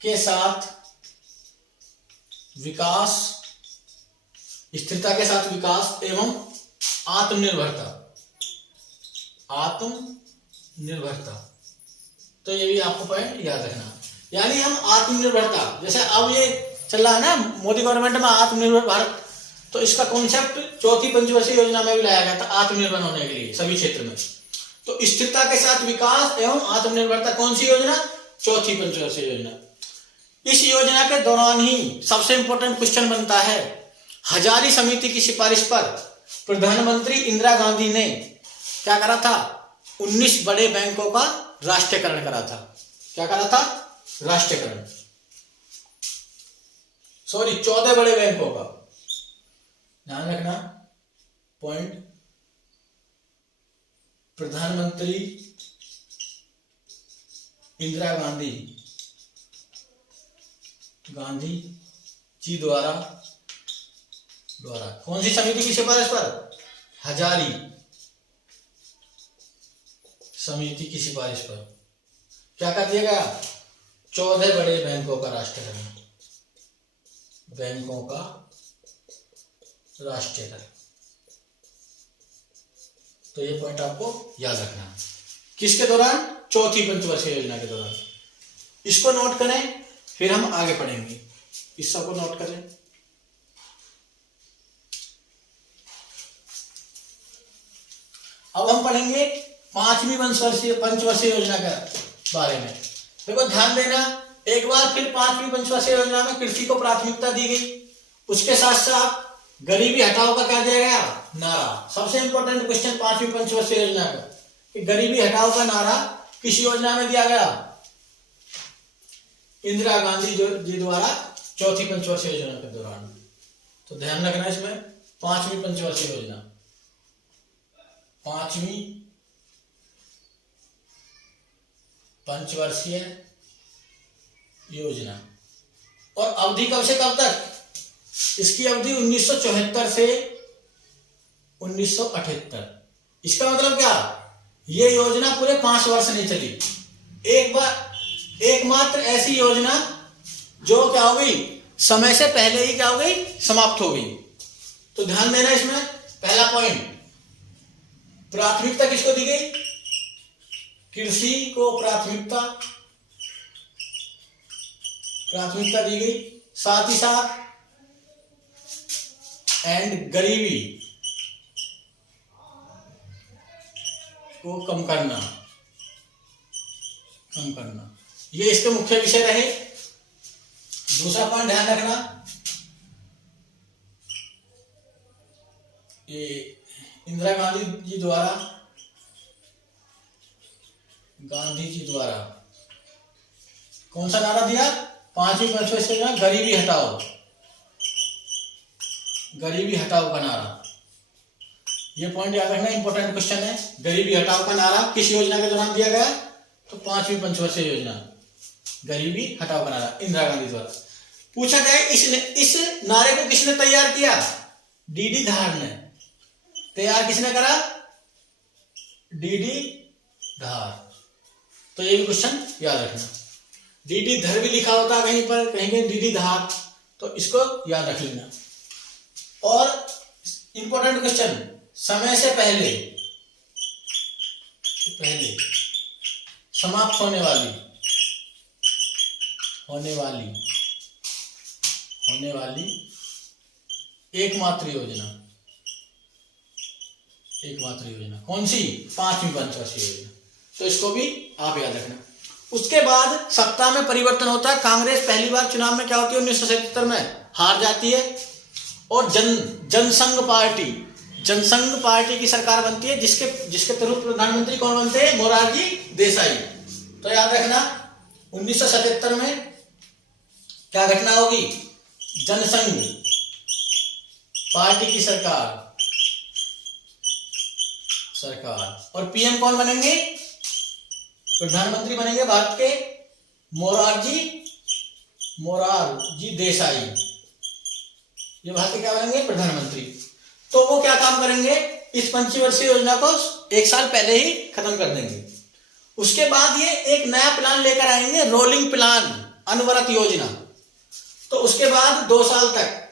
के साथ विकास एवं आत्मनिर्भरता। तो ये भी आपको पॉइंट याद रखना। यानी हम आत्मनिर्भरता, जैसे अब ये चल रहा है ना मोदी गवर्नमेंट में आत्मनिर्भर भारत, तो इसका कॉन्सेप्ट चौथी पंचवर्षीय योजना में भी लाया गया था, आत्मनिर्भर होने के लिए सभी क्षेत्र में। तो स्थिरता के साथ विकास एवं आत्मनिर्भरता कौन सी योजना, चौथी पंचवर्षीय योजना। इस योजना के दौरान ही सबसे इंपॉर्टेंट क्वेश्चन बनता है, हजारी समिति की सिफारिश पर प्रधानमंत्री इंदिरा गांधी ने क्या करा था, 19 बड़े बैंकों का राष्ट्रीयकरण करा था। क्या करा था, राष्ट्रीयकरण, सॉरी 14 बड़े बैंकों का, ध्यान रखना पॉइंट, प्रधानमंत्री इंदिरा गांधी जी द्वारा कौन सी समिति की सिफारिश पर? हजारी समिति की सिफारिश पर क्या कर दिया गया? 14 बड़े बैंकों का राष्ट्रीयकरण, बैंकों का राष्ट्रीयकरण। तो ये पॉइंट आपको याद रखना है। किसके दौरान? चौथी पंचवर्षीय योजना के दौरान। इसको नोट करें, फिर हम आगे पढ़ेंगे। इस सबको नोट करें। अब हम पढ़ेंगे पांचवी पंचवर्षीय योजना के बारे में। देखो ध्यान देना, एक बार फिर पांचवी पंचवर्षीय योजना में कृषि को प्राथमिकता दी गई। उसके साथ साथ गरीबी हटाओ का क्या दिया गया? नारा। सबसे इंपॉर्टेंट क्वेश्चन पांचवी पंचवर्षीय योजना का, कि गरीबी हटाओ का नारा किस योजना में दिया गया? इंदिरा गांधी जी द्वारा चौथी पंचवर्षीय योजना के दौरान। तो ध्यान रखना इसमें, पांचवी पंचवर्षीय योजना, पांचवी पंचवर्षीय योजना। और अवधि कब से कब तक? इसकी अवधि 1974 से 1978। इसका मतलब क्या? ये योजना पूरे 5 वर्ष नहीं चली। एकमात्र ऐसी योजना जो क्या हो गई, समय से पहले ही क्या हो गई, समाप्त हो गई। तो ध्यान देना इसमें, पहला पॉइंट, प्राथमिकता किसको दी गई? कृषि को प्राथमिकता दी गई। साथ ही साथ एंड गरीबी को कम करना, ये इसके मुख्य विषय रहे। दूसरा पॉइंट ध्यान रखना, ये इंदिरा गांधी जी द्वारा कौन सा नारा दिया? पांचवी पंचवर्षीय योजना, गरीबी हटाओ का नारा। ये पॉइंट याद रखना, इंपॉर्टेंट क्वेश्चन है। गरीबी हटाओ का नारा किस योजना के दौरान दिया गया? तो पांचवी पंचवर्षीय योजना, गरीबी हटाओ का नारा इंदिरा गांधी द्वारा। पूछा जाए इस नारे को किसने तैयार किया? डीडी धार ने। तैयार किसने करा? डीडी धार। तो ये भी क्वेश्चन याद रखना। डीडी धर भी लिखा होता कहीं पर, कहीं डीडी धार, तो इसको याद रख लेना। और इंपॉर्टेंट क्वेश्चन, समय से पहले समाप्त होने वाली एकमात्र योजना कौन सी? पांचवी पंचवर्षीय योजना। तो इसको भी आप याद रखना। उसके बाद सत्ता में परिवर्तन होता है। कांग्रेस पहली बार चुनाव में क्या होती है? 1977 में हार जाती है और जनसंघ पार्टी की सरकार बनती है, जिसके थ्रू प्रधानमंत्री कौन बनते हैं? मोरारजी देसाई। तो याद रखना 1977 में क्या घटना होगी? जनसंघ पार्टी की सरकार और पीएम कौन बनेंगे? प्रधानमंत्री बनेंगे भारत के मोरारजी देसाई। ये भारत के क्या बनेंगे? प्रधानमंत्री। तो वो क्या काम करेंगे? इस पंचवर्षीय योजना को 1 साल पहले ही खत्म कर देंगे। उसके बाद ये एक नया प्लान लेकर आएंगे, रोलिंग प्लान, अनवरत योजना। तो उसके बाद 2 साल तक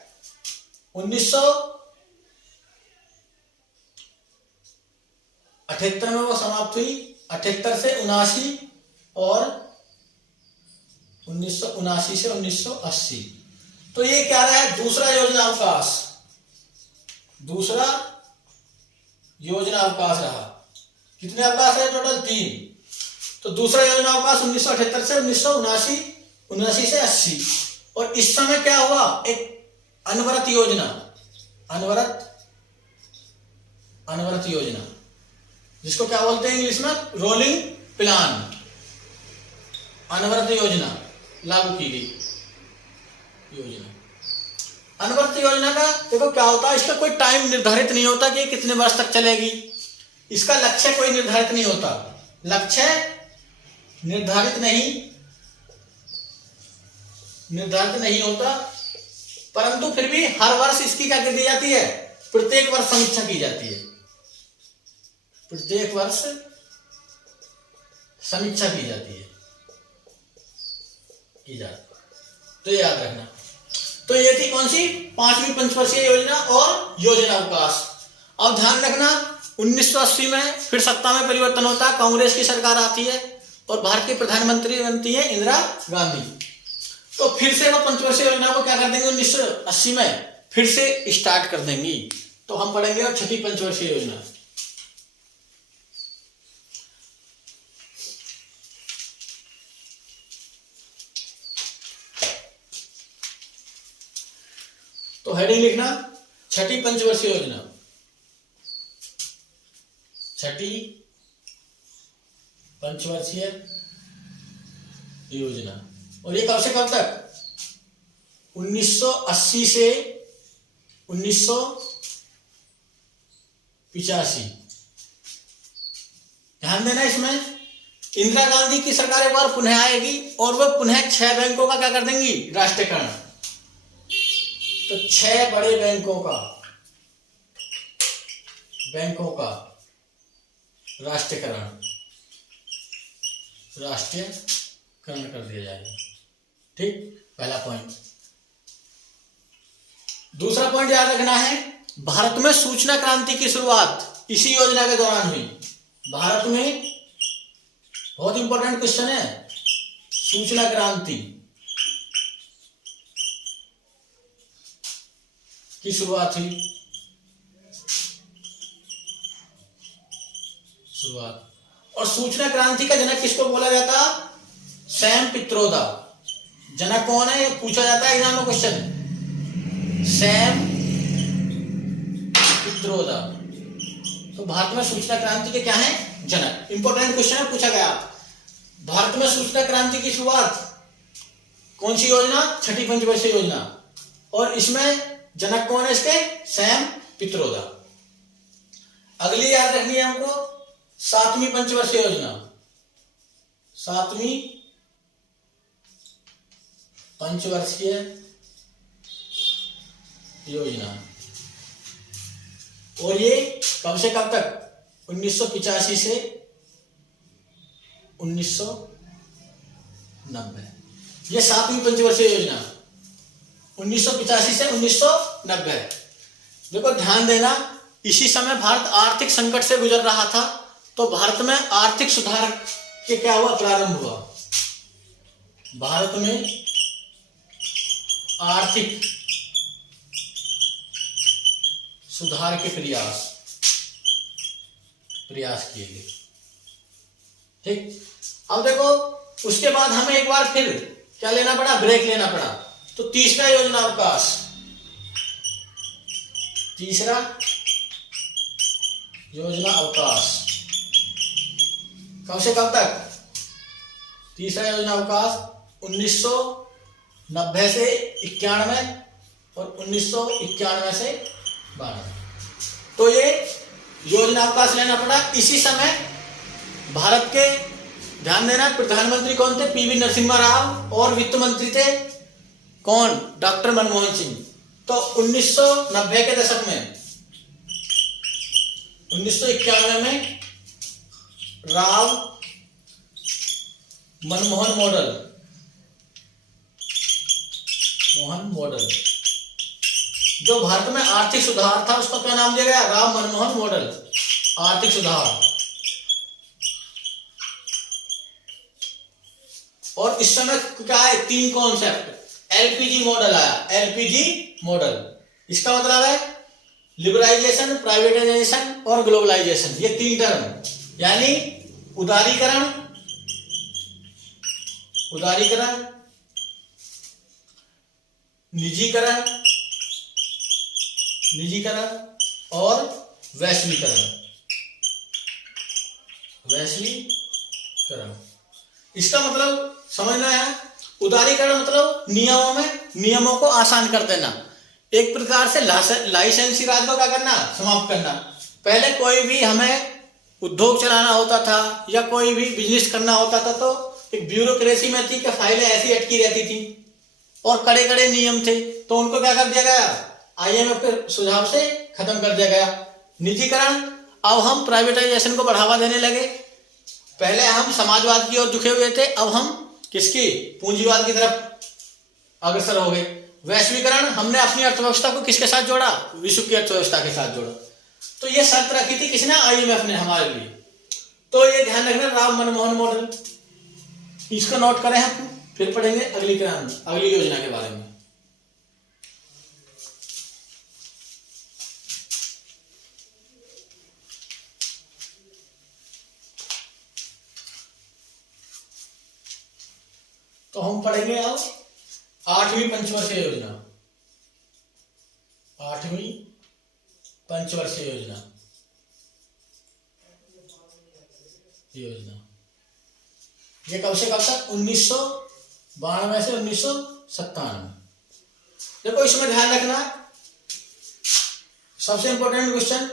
1978 में वो समाप्त हुई, 78 से 79 और 1979 से 1980। तो ये क्या रहा है? दूसरा योजना अवकाश रहा। कितने अवकाश है? टोटल 3। तो दूसरा योजना अवकाश 1978 से 1979 से 80। और इस समय क्या हुआ? एक अनवरत योजना, जिसको क्या बोलते हैं इंग्लिश में? रोलिंग प्लान, अनवरत योजना। लागू की गई योजना। अनुवर्ती योजना का देखो क्या होता है, इसका कोई टाइम निर्धारित नहीं होता कि कितने वर्ष तक चलेगी। इसका लक्ष्य कोई निर्धारित नहीं होता, लक्ष्य निर्धारित नहीं होता, परंतु फिर भी हर वर्ष इसकी क्या कर दी जाती है, प्रत्येक वर्ष समीक्षा की जाती है, प्रत्येक वर्ष समीक्षा की जाती है, तो ये याद रखना। तो ये थी कौन सी, 5वीं पंचवर्षीय योजना और योजना अवकाश। अब ध्यान रखना 1980 में फिर सत्ता में परिवर्तन होता है, कांग्रेस की सरकार आती है और भारत की प्रधानमंत्री बनती है इंदिरा गांधी। तो फिर से वो पंचवर्षीय योजना को क्या कर देंगे, 1980 में फिर से स्टार्ट कर देंगी। तो हम पढ़ेंगे अब 6ठी पंचवर्षीय योजना। तो हेडिंग लिखना 6ठी पंचवर्षीय योजना, 6ठी पंचवर्षीय योजना। और ये कब से कब तक, 1980 से 1985। ध्यान देना, इसमें इंदिरा गांधी की सरकार एक बार पुनः आएगी और वह पुनः 6 बैंकों का क्या कर देंगी, राष्ट्रीयकरण। तो 6 बड़े बैंकों का राष्ट्रीयकरण कर दिया जाएगा। ठीक, पहला पॉइंट। दूसरा पॉइंट याद रखना है, भारत में सूचना क्रांति की शुरुआत इसी योजना के दौरान हुई। भारत में बहुत इंपॉर्टेंट क्वेश्चन है, सूचना क्रांति की शुरुआत हुई, और सूचना क्रांति का जनक किसको बोला जाता, सैम पित्रोदा। जनक कौन है, पूछा जाता है एग्जाम में क्वेश्चन, सैम पित्रोदा। तो भारत में सूचना क्रांति के क्या है, जनक। इंपॉर्टेंट क्वेश्चन है, पूछा गया। भारत में सूचना क्रांति की शुरुआत कौन सी योजना, 6ठी पंचवर्षीय योजना, और इसमें जनक कौन है इसके, सैम पित्रोदा। अगली याद रखनी है हमको 7वीं पंचवर्षीय योजना, 7वीं पंचवर्षीय योजना। और ये कब से कब तक, 1985 से 1990। ये 7वीं पंचवर्षीय योजना 1985 से 1990। देखो ध्यान देना, इसी समय भारत आर्थिक संकट से गुजर रहा था, तो भारत में आर्थिक सुधार के क्या हुआ, प्रारंभ हुआ। भारत में आर्थिक सुधार के प्रयास किए गए। ठीक, अब देखो उसके बाद हमें एक बार फिर क्या लेना पड़ा, ब्रेक लेना पड़ा। तो तीसरा योजना अवकाश, तीसरा योजना अवकाश कब से कब तक, तीसरा योजना अवकाश 1990 से 91 और 1991 से 12। तो ये योजना अवकाश लेना पड़ा। इसी समय भारत के, ध्यान देना, प्रधानमंत्री कौन थे, पीवी नरसिम्हा राव, और वित्त मंत्री थे कौन, डॉक्टर मनमोहन सिंह। तो 1990 के दशक में, 1991 में राव मनमोहन मॉडल, जो भारत में आर्थिक सुधार था उसका क्या नाम दिया गया, राव मनमोहन मॉडल, आर्थिक सुधार। और इस समय क्या है, 3 कॉन्सेप्ट, एलपीजी मॉडल आया, एलपीजी मॉडल। इसका मतलब है लिबरलाइजेशन, प्राइवेटाइजेशन और ग्लोबलाइजेशन, ये 3 टर्म, यानी उदारीकरण, निजीकरण और वैश्वीकरण। इसका मतलब समझना है, उदारीकरण मतलब नियमों को आसान कर देना, एक प्रकार से लाइसेंसी राज को क्या करना, समाप्त करना। पहले कोई भी हमें उद्योग चलाना होता था या कोई भी बिजनेस करना होता था तो एक ब्यूरोक्रेसी में थी कि फाइलें ऐसी अटकी रहती थी और कड़े कड़े नियम थे, तो उनको क्या कर दिया गया, IMF के सुझाव से खत्म कर दिया गया। निजीकरण, अब हम प्राइवेटाइजेशन को बढ़ावा देने लगे। पहले हम समाजवाद की ओर झुके हुए थे, अब हम किसकी, पूंजीवाद की तरफ अग्रसर हो गए। वैश्वीकरण, हमने अपनी अर्थव्यवस्था को किसके साथ जोड़ा, विश्व की अर्थव्यवस्था के साथ जोड़ा। तो ये शर्त रखी थी किसने, IMF ने हमारे लिए। तो ये ध्यान रखना, राम मनमोहन मॉडल, इसको नोट करें हम, फिर पढ़ेंगे अगली योजना के बारे में। तो हम पढ़ेंगे अब 8वीं पंचवर्षीय योजना। 8वीं पंचवर्षीय योजना ये कब से कब तक, 1992 से 1997। देखो इसमें ध्यान रखना, सबसे इंपॉर्टेंट क्वेश्चन,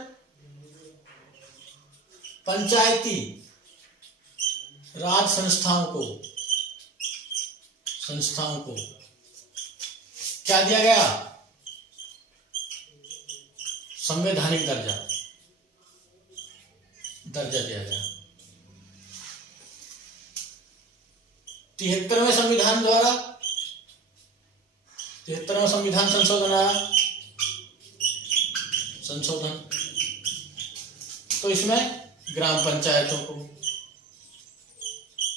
पंचायती राज संस्थाओं को क्या दिया गया, संवैधानिक दर्जा दिया गया। 73वें संविधान द्वारा 73वां संविधान संशोधन, तो इसमें ग्राम पंचायतों को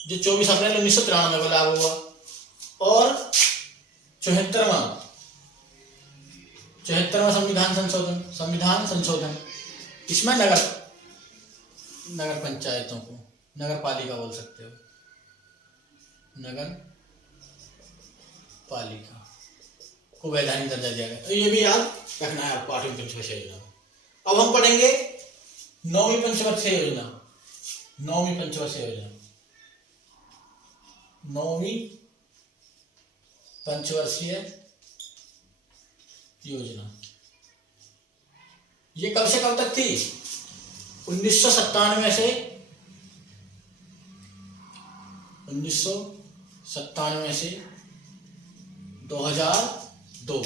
जो 24 अप्रैल 1993 में लागू हुआ, और 74वां संविधान संशोधन, इसमें नगर पंचायतों को, नगर पालिका बोल सकते हो, नगर पालिका को वैधानिक दर्जा दिया गया। तो ये भी याद रखना है आपको 8वीं पंचवर्षीय योजना। अब हम पढ़ेंगे 9वीं पंचवर्षीय योजना। 9वीं पंचवर्षीय योजना, 9वीं पंचवर्षीय योजना ये कब से कब तक थी, 1997 से 2002।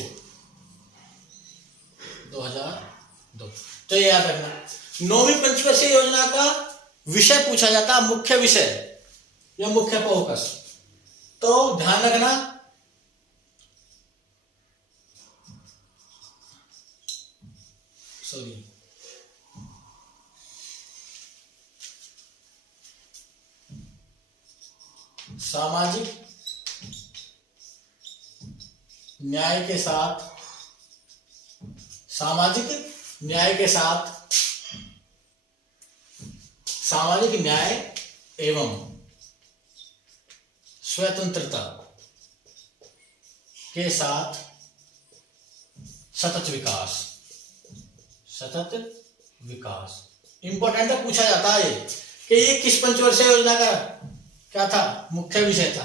तो ये याद रखना, 9वीं पंचवर्षीय योजना का विषय पूछा जाता है, मुख्य विषय या मुख्य फोकस। तो ध्यान रखना, सामाजिक न्याय के साथ सामाजिक न्याय एवं स्वतंत्रता के साथ सतत विकास इंपॉर्टेंट है, पूछा जाता है कि ये किस पंचवर्षीय योजना का क्या था, मुख्य विषय था,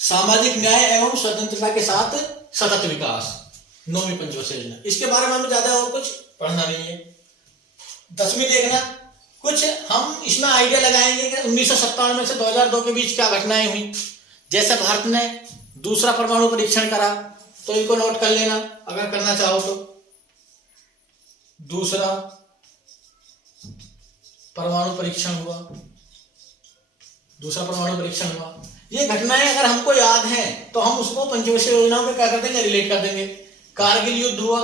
सामाजिक न्याय एवं स्वतंत्रता के साथ सतत विकास, 9वीं पंचवर्षीय योजना। इसके बारे में हमें ज्यादा और कुछ पढ़ना नहीं है। 10वीं देखना, कुछ हम इसमें आइडिया लगाएंगे कि 1997 से 2002 के बीच क्या घटनाएं हुई। जैसे भारत ने दूसरा परमाणु परीक्षण करा, तो इनको नोट कर लेना अगर करना चाहो तो। दूसरा परमाणु परीक्षण हुआ, ये घटनाएं अगर हमको याद हैं तो हम उसको पंचवर्षीय योजनाओं में क्या कर देंगे, रिलेट कर देंगे। कारगिल युद्ध हुआ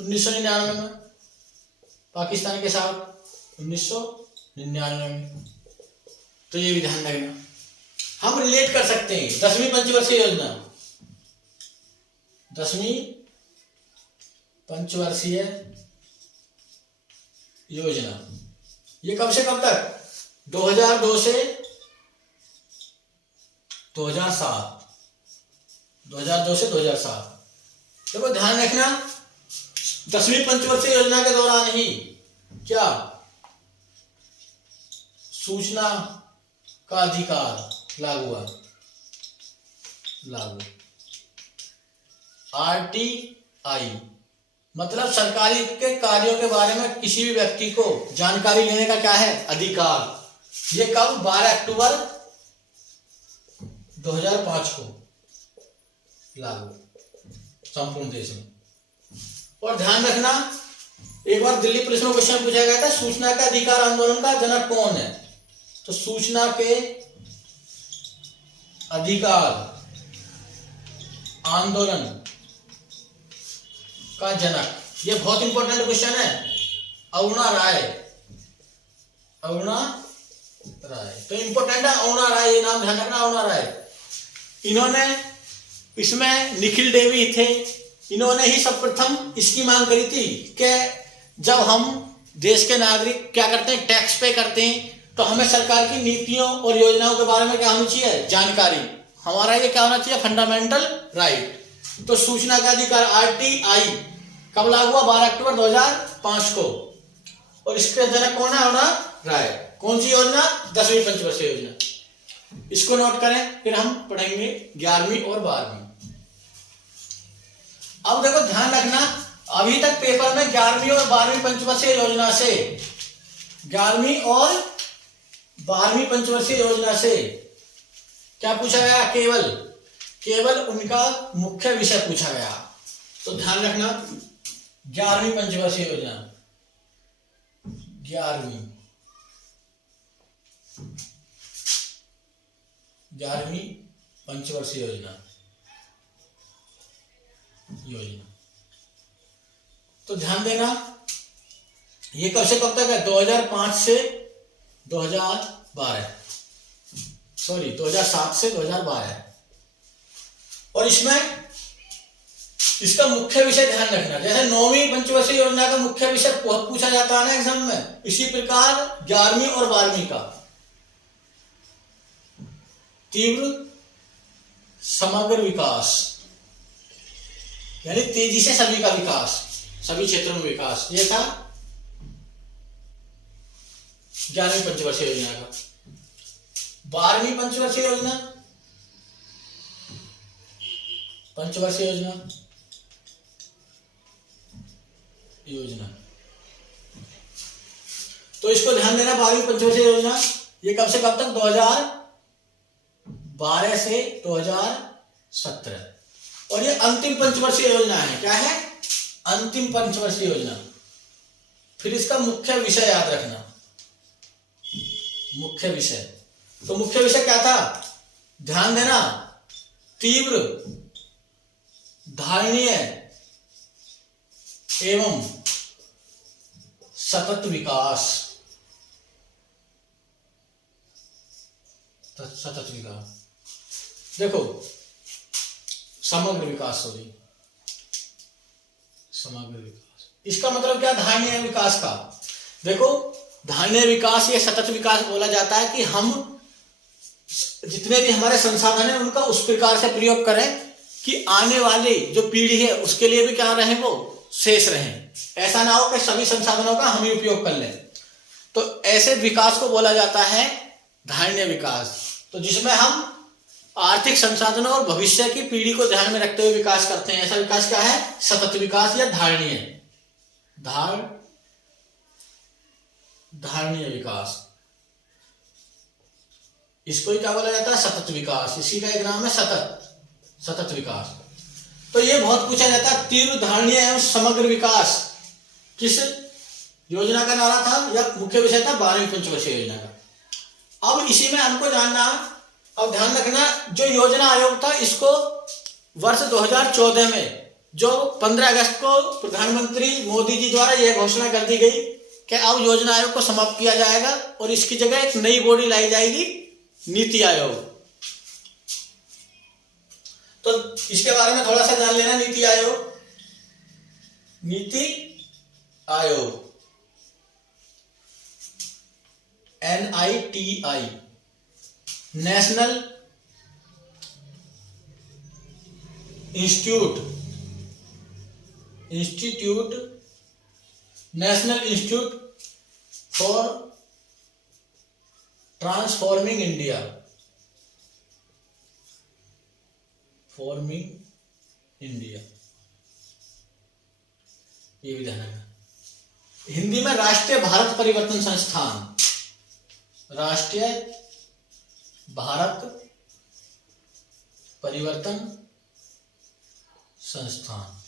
1999 में पाकिस्तान के साथ, 1999 में, तो ये भी ध्यान रखना, हम रिलेट कर सकते हैं। 10वीं पंचवर्षीय योजना, 10वीं पंचवर्षीय योजना ये कब से कब तक, 2002 से 2007, 2002 से 2007। देखो ध्यान रखना, 10वीं पंचवर्षीय योजना के दौरान ही क्या सूचना का अधिकार लागू हुआ। लागू। RTI मतलब सरकारी के कार्यों के बारे में किसी भी व्यक्ति को जानकारी लेने का क्या है, अधिकार। ये कब, 12 अक्टूबर 2005 को लागू संपूर्ण देश में। और ध्यान रखना, एक बार दिल्ली पुलिस में क्वेश्चन पूछा गया था, सूचना के अधिकार आंदोलन का जनक कौन है? तो सूचना के अधिकार आंदोलन का जनक, ये बहुत इंपॉर्टेंट क्वेश्चन है, अरुणा राय। अरुणा राय तो इंपॉर्टेंट है, अरुणा राय, ये नाम ध्यान रखना, अरुणा राय। इन्होंने, इसमें निखिल देवी थे, इन्होंने ही सर्वप्रथम इसकी मांग करी थी कि जब हम देश के नागरिक क्या करते हैं, टैक्स पे करते हैं, तो हमें सरकार की नीतियों और योजनाओं के बारे में क्या होनी चाहिए, जानकारी। हमारा ये क्या होना चाहिए, फंडामेंटल राइट। तो सूचना का अधिकार RTI कब लागू हुआ, 12 अक्टूबर 2005 को। और इसके जनक कौन है, अरुणा राय। कौन सी योजना, 10वीं पंचवर्षीय योजना। इसको नोट करें, फिर हम पढ़ेंगे 11वीं और 12वीं। अब देखो ध्यान रखना, अभी तक पेपर में 11वीं और 12वीं पंचवर्षीय योजना से, 11वीं और 12वीं पंचवर्षीय योजना से क्या पूछा गया, केवल उनका मुख्य विषय पूछा गया। तो ध्यान रखना, 11वीं पंचवर्षीय योजना, 11वीं पंचवर्षीय योजना। तो ध्यान देना, ये कब से कब तक है, 2005 से 2012, सॉरी 2007 से 2012। और इसमें इसका मुख्य विषय ध्यान रखना, जैसे 9वीं पंचवर्षीय योजना का मुख्य विषय पूछा जाता है ना एग्जाम में, इसी प्रकार 11वीं और 12वीं का तीव्र समग्र विकास, यानी तेजी से सभी का विकास, सभी क्षेत्रों में विकास, ये था 11वीं पंचवर्षीय योजना का। 12वीं पंचवर्षीय योजना, तो इसको ध्यान देना, 12वीं पंचवर्षीय योजना ये कब से कब तक, 2012 से 2017। और ये अंतिम पंचवर्षीय योजना है। क्या है, अंतिम पंचवर्षीय योजना। फिर इसका मुख्य विषय याद रखना, मुख्य विषय। तो मुख्य विषय क्या था, ध्यान देना, तीव्र, धारणीय एवं सतत विकास। सतत विकास, देखो समग्र विकास, सॉरी समग्र विकास, इसका मतलब क्या, धारणीय विकास का। देखो धारणीय विकास या सतत विकास बोला जाता है कि हम जितने भी हमारे संसाधन है उनका उस प्रकार से प्रयोग करें कि आने वाली जो पीढ़ी है उसके लिए भी क्या रहे, वो शेष रहे। ऐसा ना हो कि सभी संसाधनों का हम ही उपयोग कर लें। तो ऐसे विकास को बोला जाता है धारणीय विकास। तो जिसमें हम आर्थिक संसाधनों और भविष्य की पीढ़ी को ध्यान में रखते हुए विकास करते हैं, ऐसा विकास क्या है, सतत विकास या धारणीय विकास। इसको ही क्या बोला जाता है, सतत विकास। इसी का एक नाम है सतत विकास। तो ये बहुत पूछा जाता है, तीव्र, धारणीय एवं समग्र विकास किस योजना का नारा था या मुख्य विषय था, 12वीं पंचवर्षीय योजना का। अब इसी में हमको जानना, अब ध्यान रखना, जो योजना आयोग था इसको वर्ष 2014 में जो 15 अगस्त को प्रधानमंत्री मोदी जी द्वारा यह घोषणा कर दी गई कि अब योजना आयोग को समाप्त किया जाएगा और इसकी जगह एक नई बॉडी लाई जाएगी, नीति आयोग। तो इसके बारे में थोड़ा सा जान लेना, NITI Aayog NITI, national institute for transforming India. Forming India, ये भी ध्यान रखना। हिंदी में राष्ट्रीय भारत परिवर्तन संस्थान, राष्ट्रीय भारत परिवर्तन संस्थान,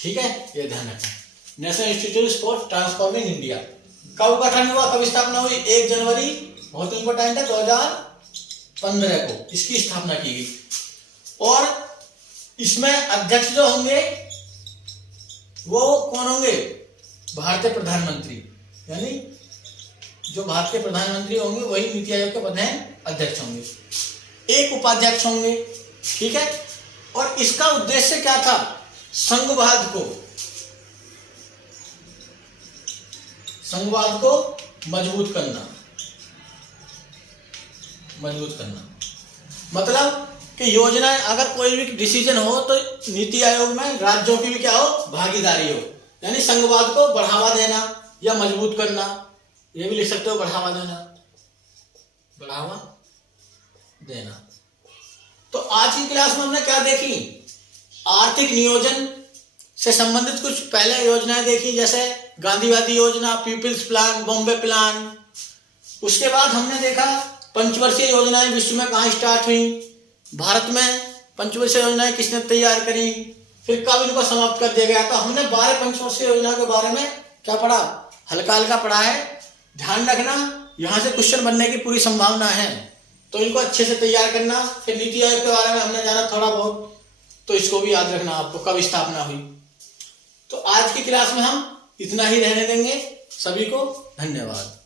ठीक है, ये ध्यान रखना। National institute for transforming India कब गठन हुआ, कब स्थापना हुई? 1 जनवरी, बहुत इंपॉर्टेंट है, 2015 को इसकी स्थापना की गई। और इसमें अध्यक्ष जो होंगे वो कौन होंगे? भारतीय प्रधानमंत्री, यानी जो भारत के प्रधानमंत्री होंगे वही नीति आयोग के प्रधान अध्यक्ष होंगे। 1 उपाध्यक्ष होंगे, ठीक है। और इसका उद्देश्य क्या था? संघवाद को मजबूत करना, मतलब कि योजना, अगर कोई भी डिसीजन हो तो नीति आयोग में राज्यों की भी क्या हो? भागीदारी हो, यानी संघवाद को बढ़ावा देना या मजबूत करना, ये भी लिख सकते हो, बढ़ावा देना। तो आज की क्लास में हमने क्या देखी? आर्थिक नियोजन से संबंधित कुछ पहले योजनाएं देखी, जैसे गांधीवादी योजना, पीपल्स प्लान, बॉम्बे प्लान। उसके बाद हमने देखा पंचवर्षीय योजनाएं विश्व में कहाँ स्टार्ट हुई, भारत में पंचवर्षीय योजनाएं किसने तैयार करी, फिर कब इनको समाप्त कर दिया गया। तो हमने 12 पंचवर्षीय योजना के बारे में क्या पढ़ा? हल्का हल्का पढ़ा है। ध्यान रखना, यहाँ से क्वेश्चन बनने की पूरी संभावना है, तो इनको अच्छे से तैयार करना। फिर नीति आयोग के बारे में हमने जाना थोड़ा बहुत, तो इसको भी याद रखना आपको, कब स्थापना हुई। तो आज की क्लास में हम इतना ही रहने देंगे। सभी को धन्यवाद।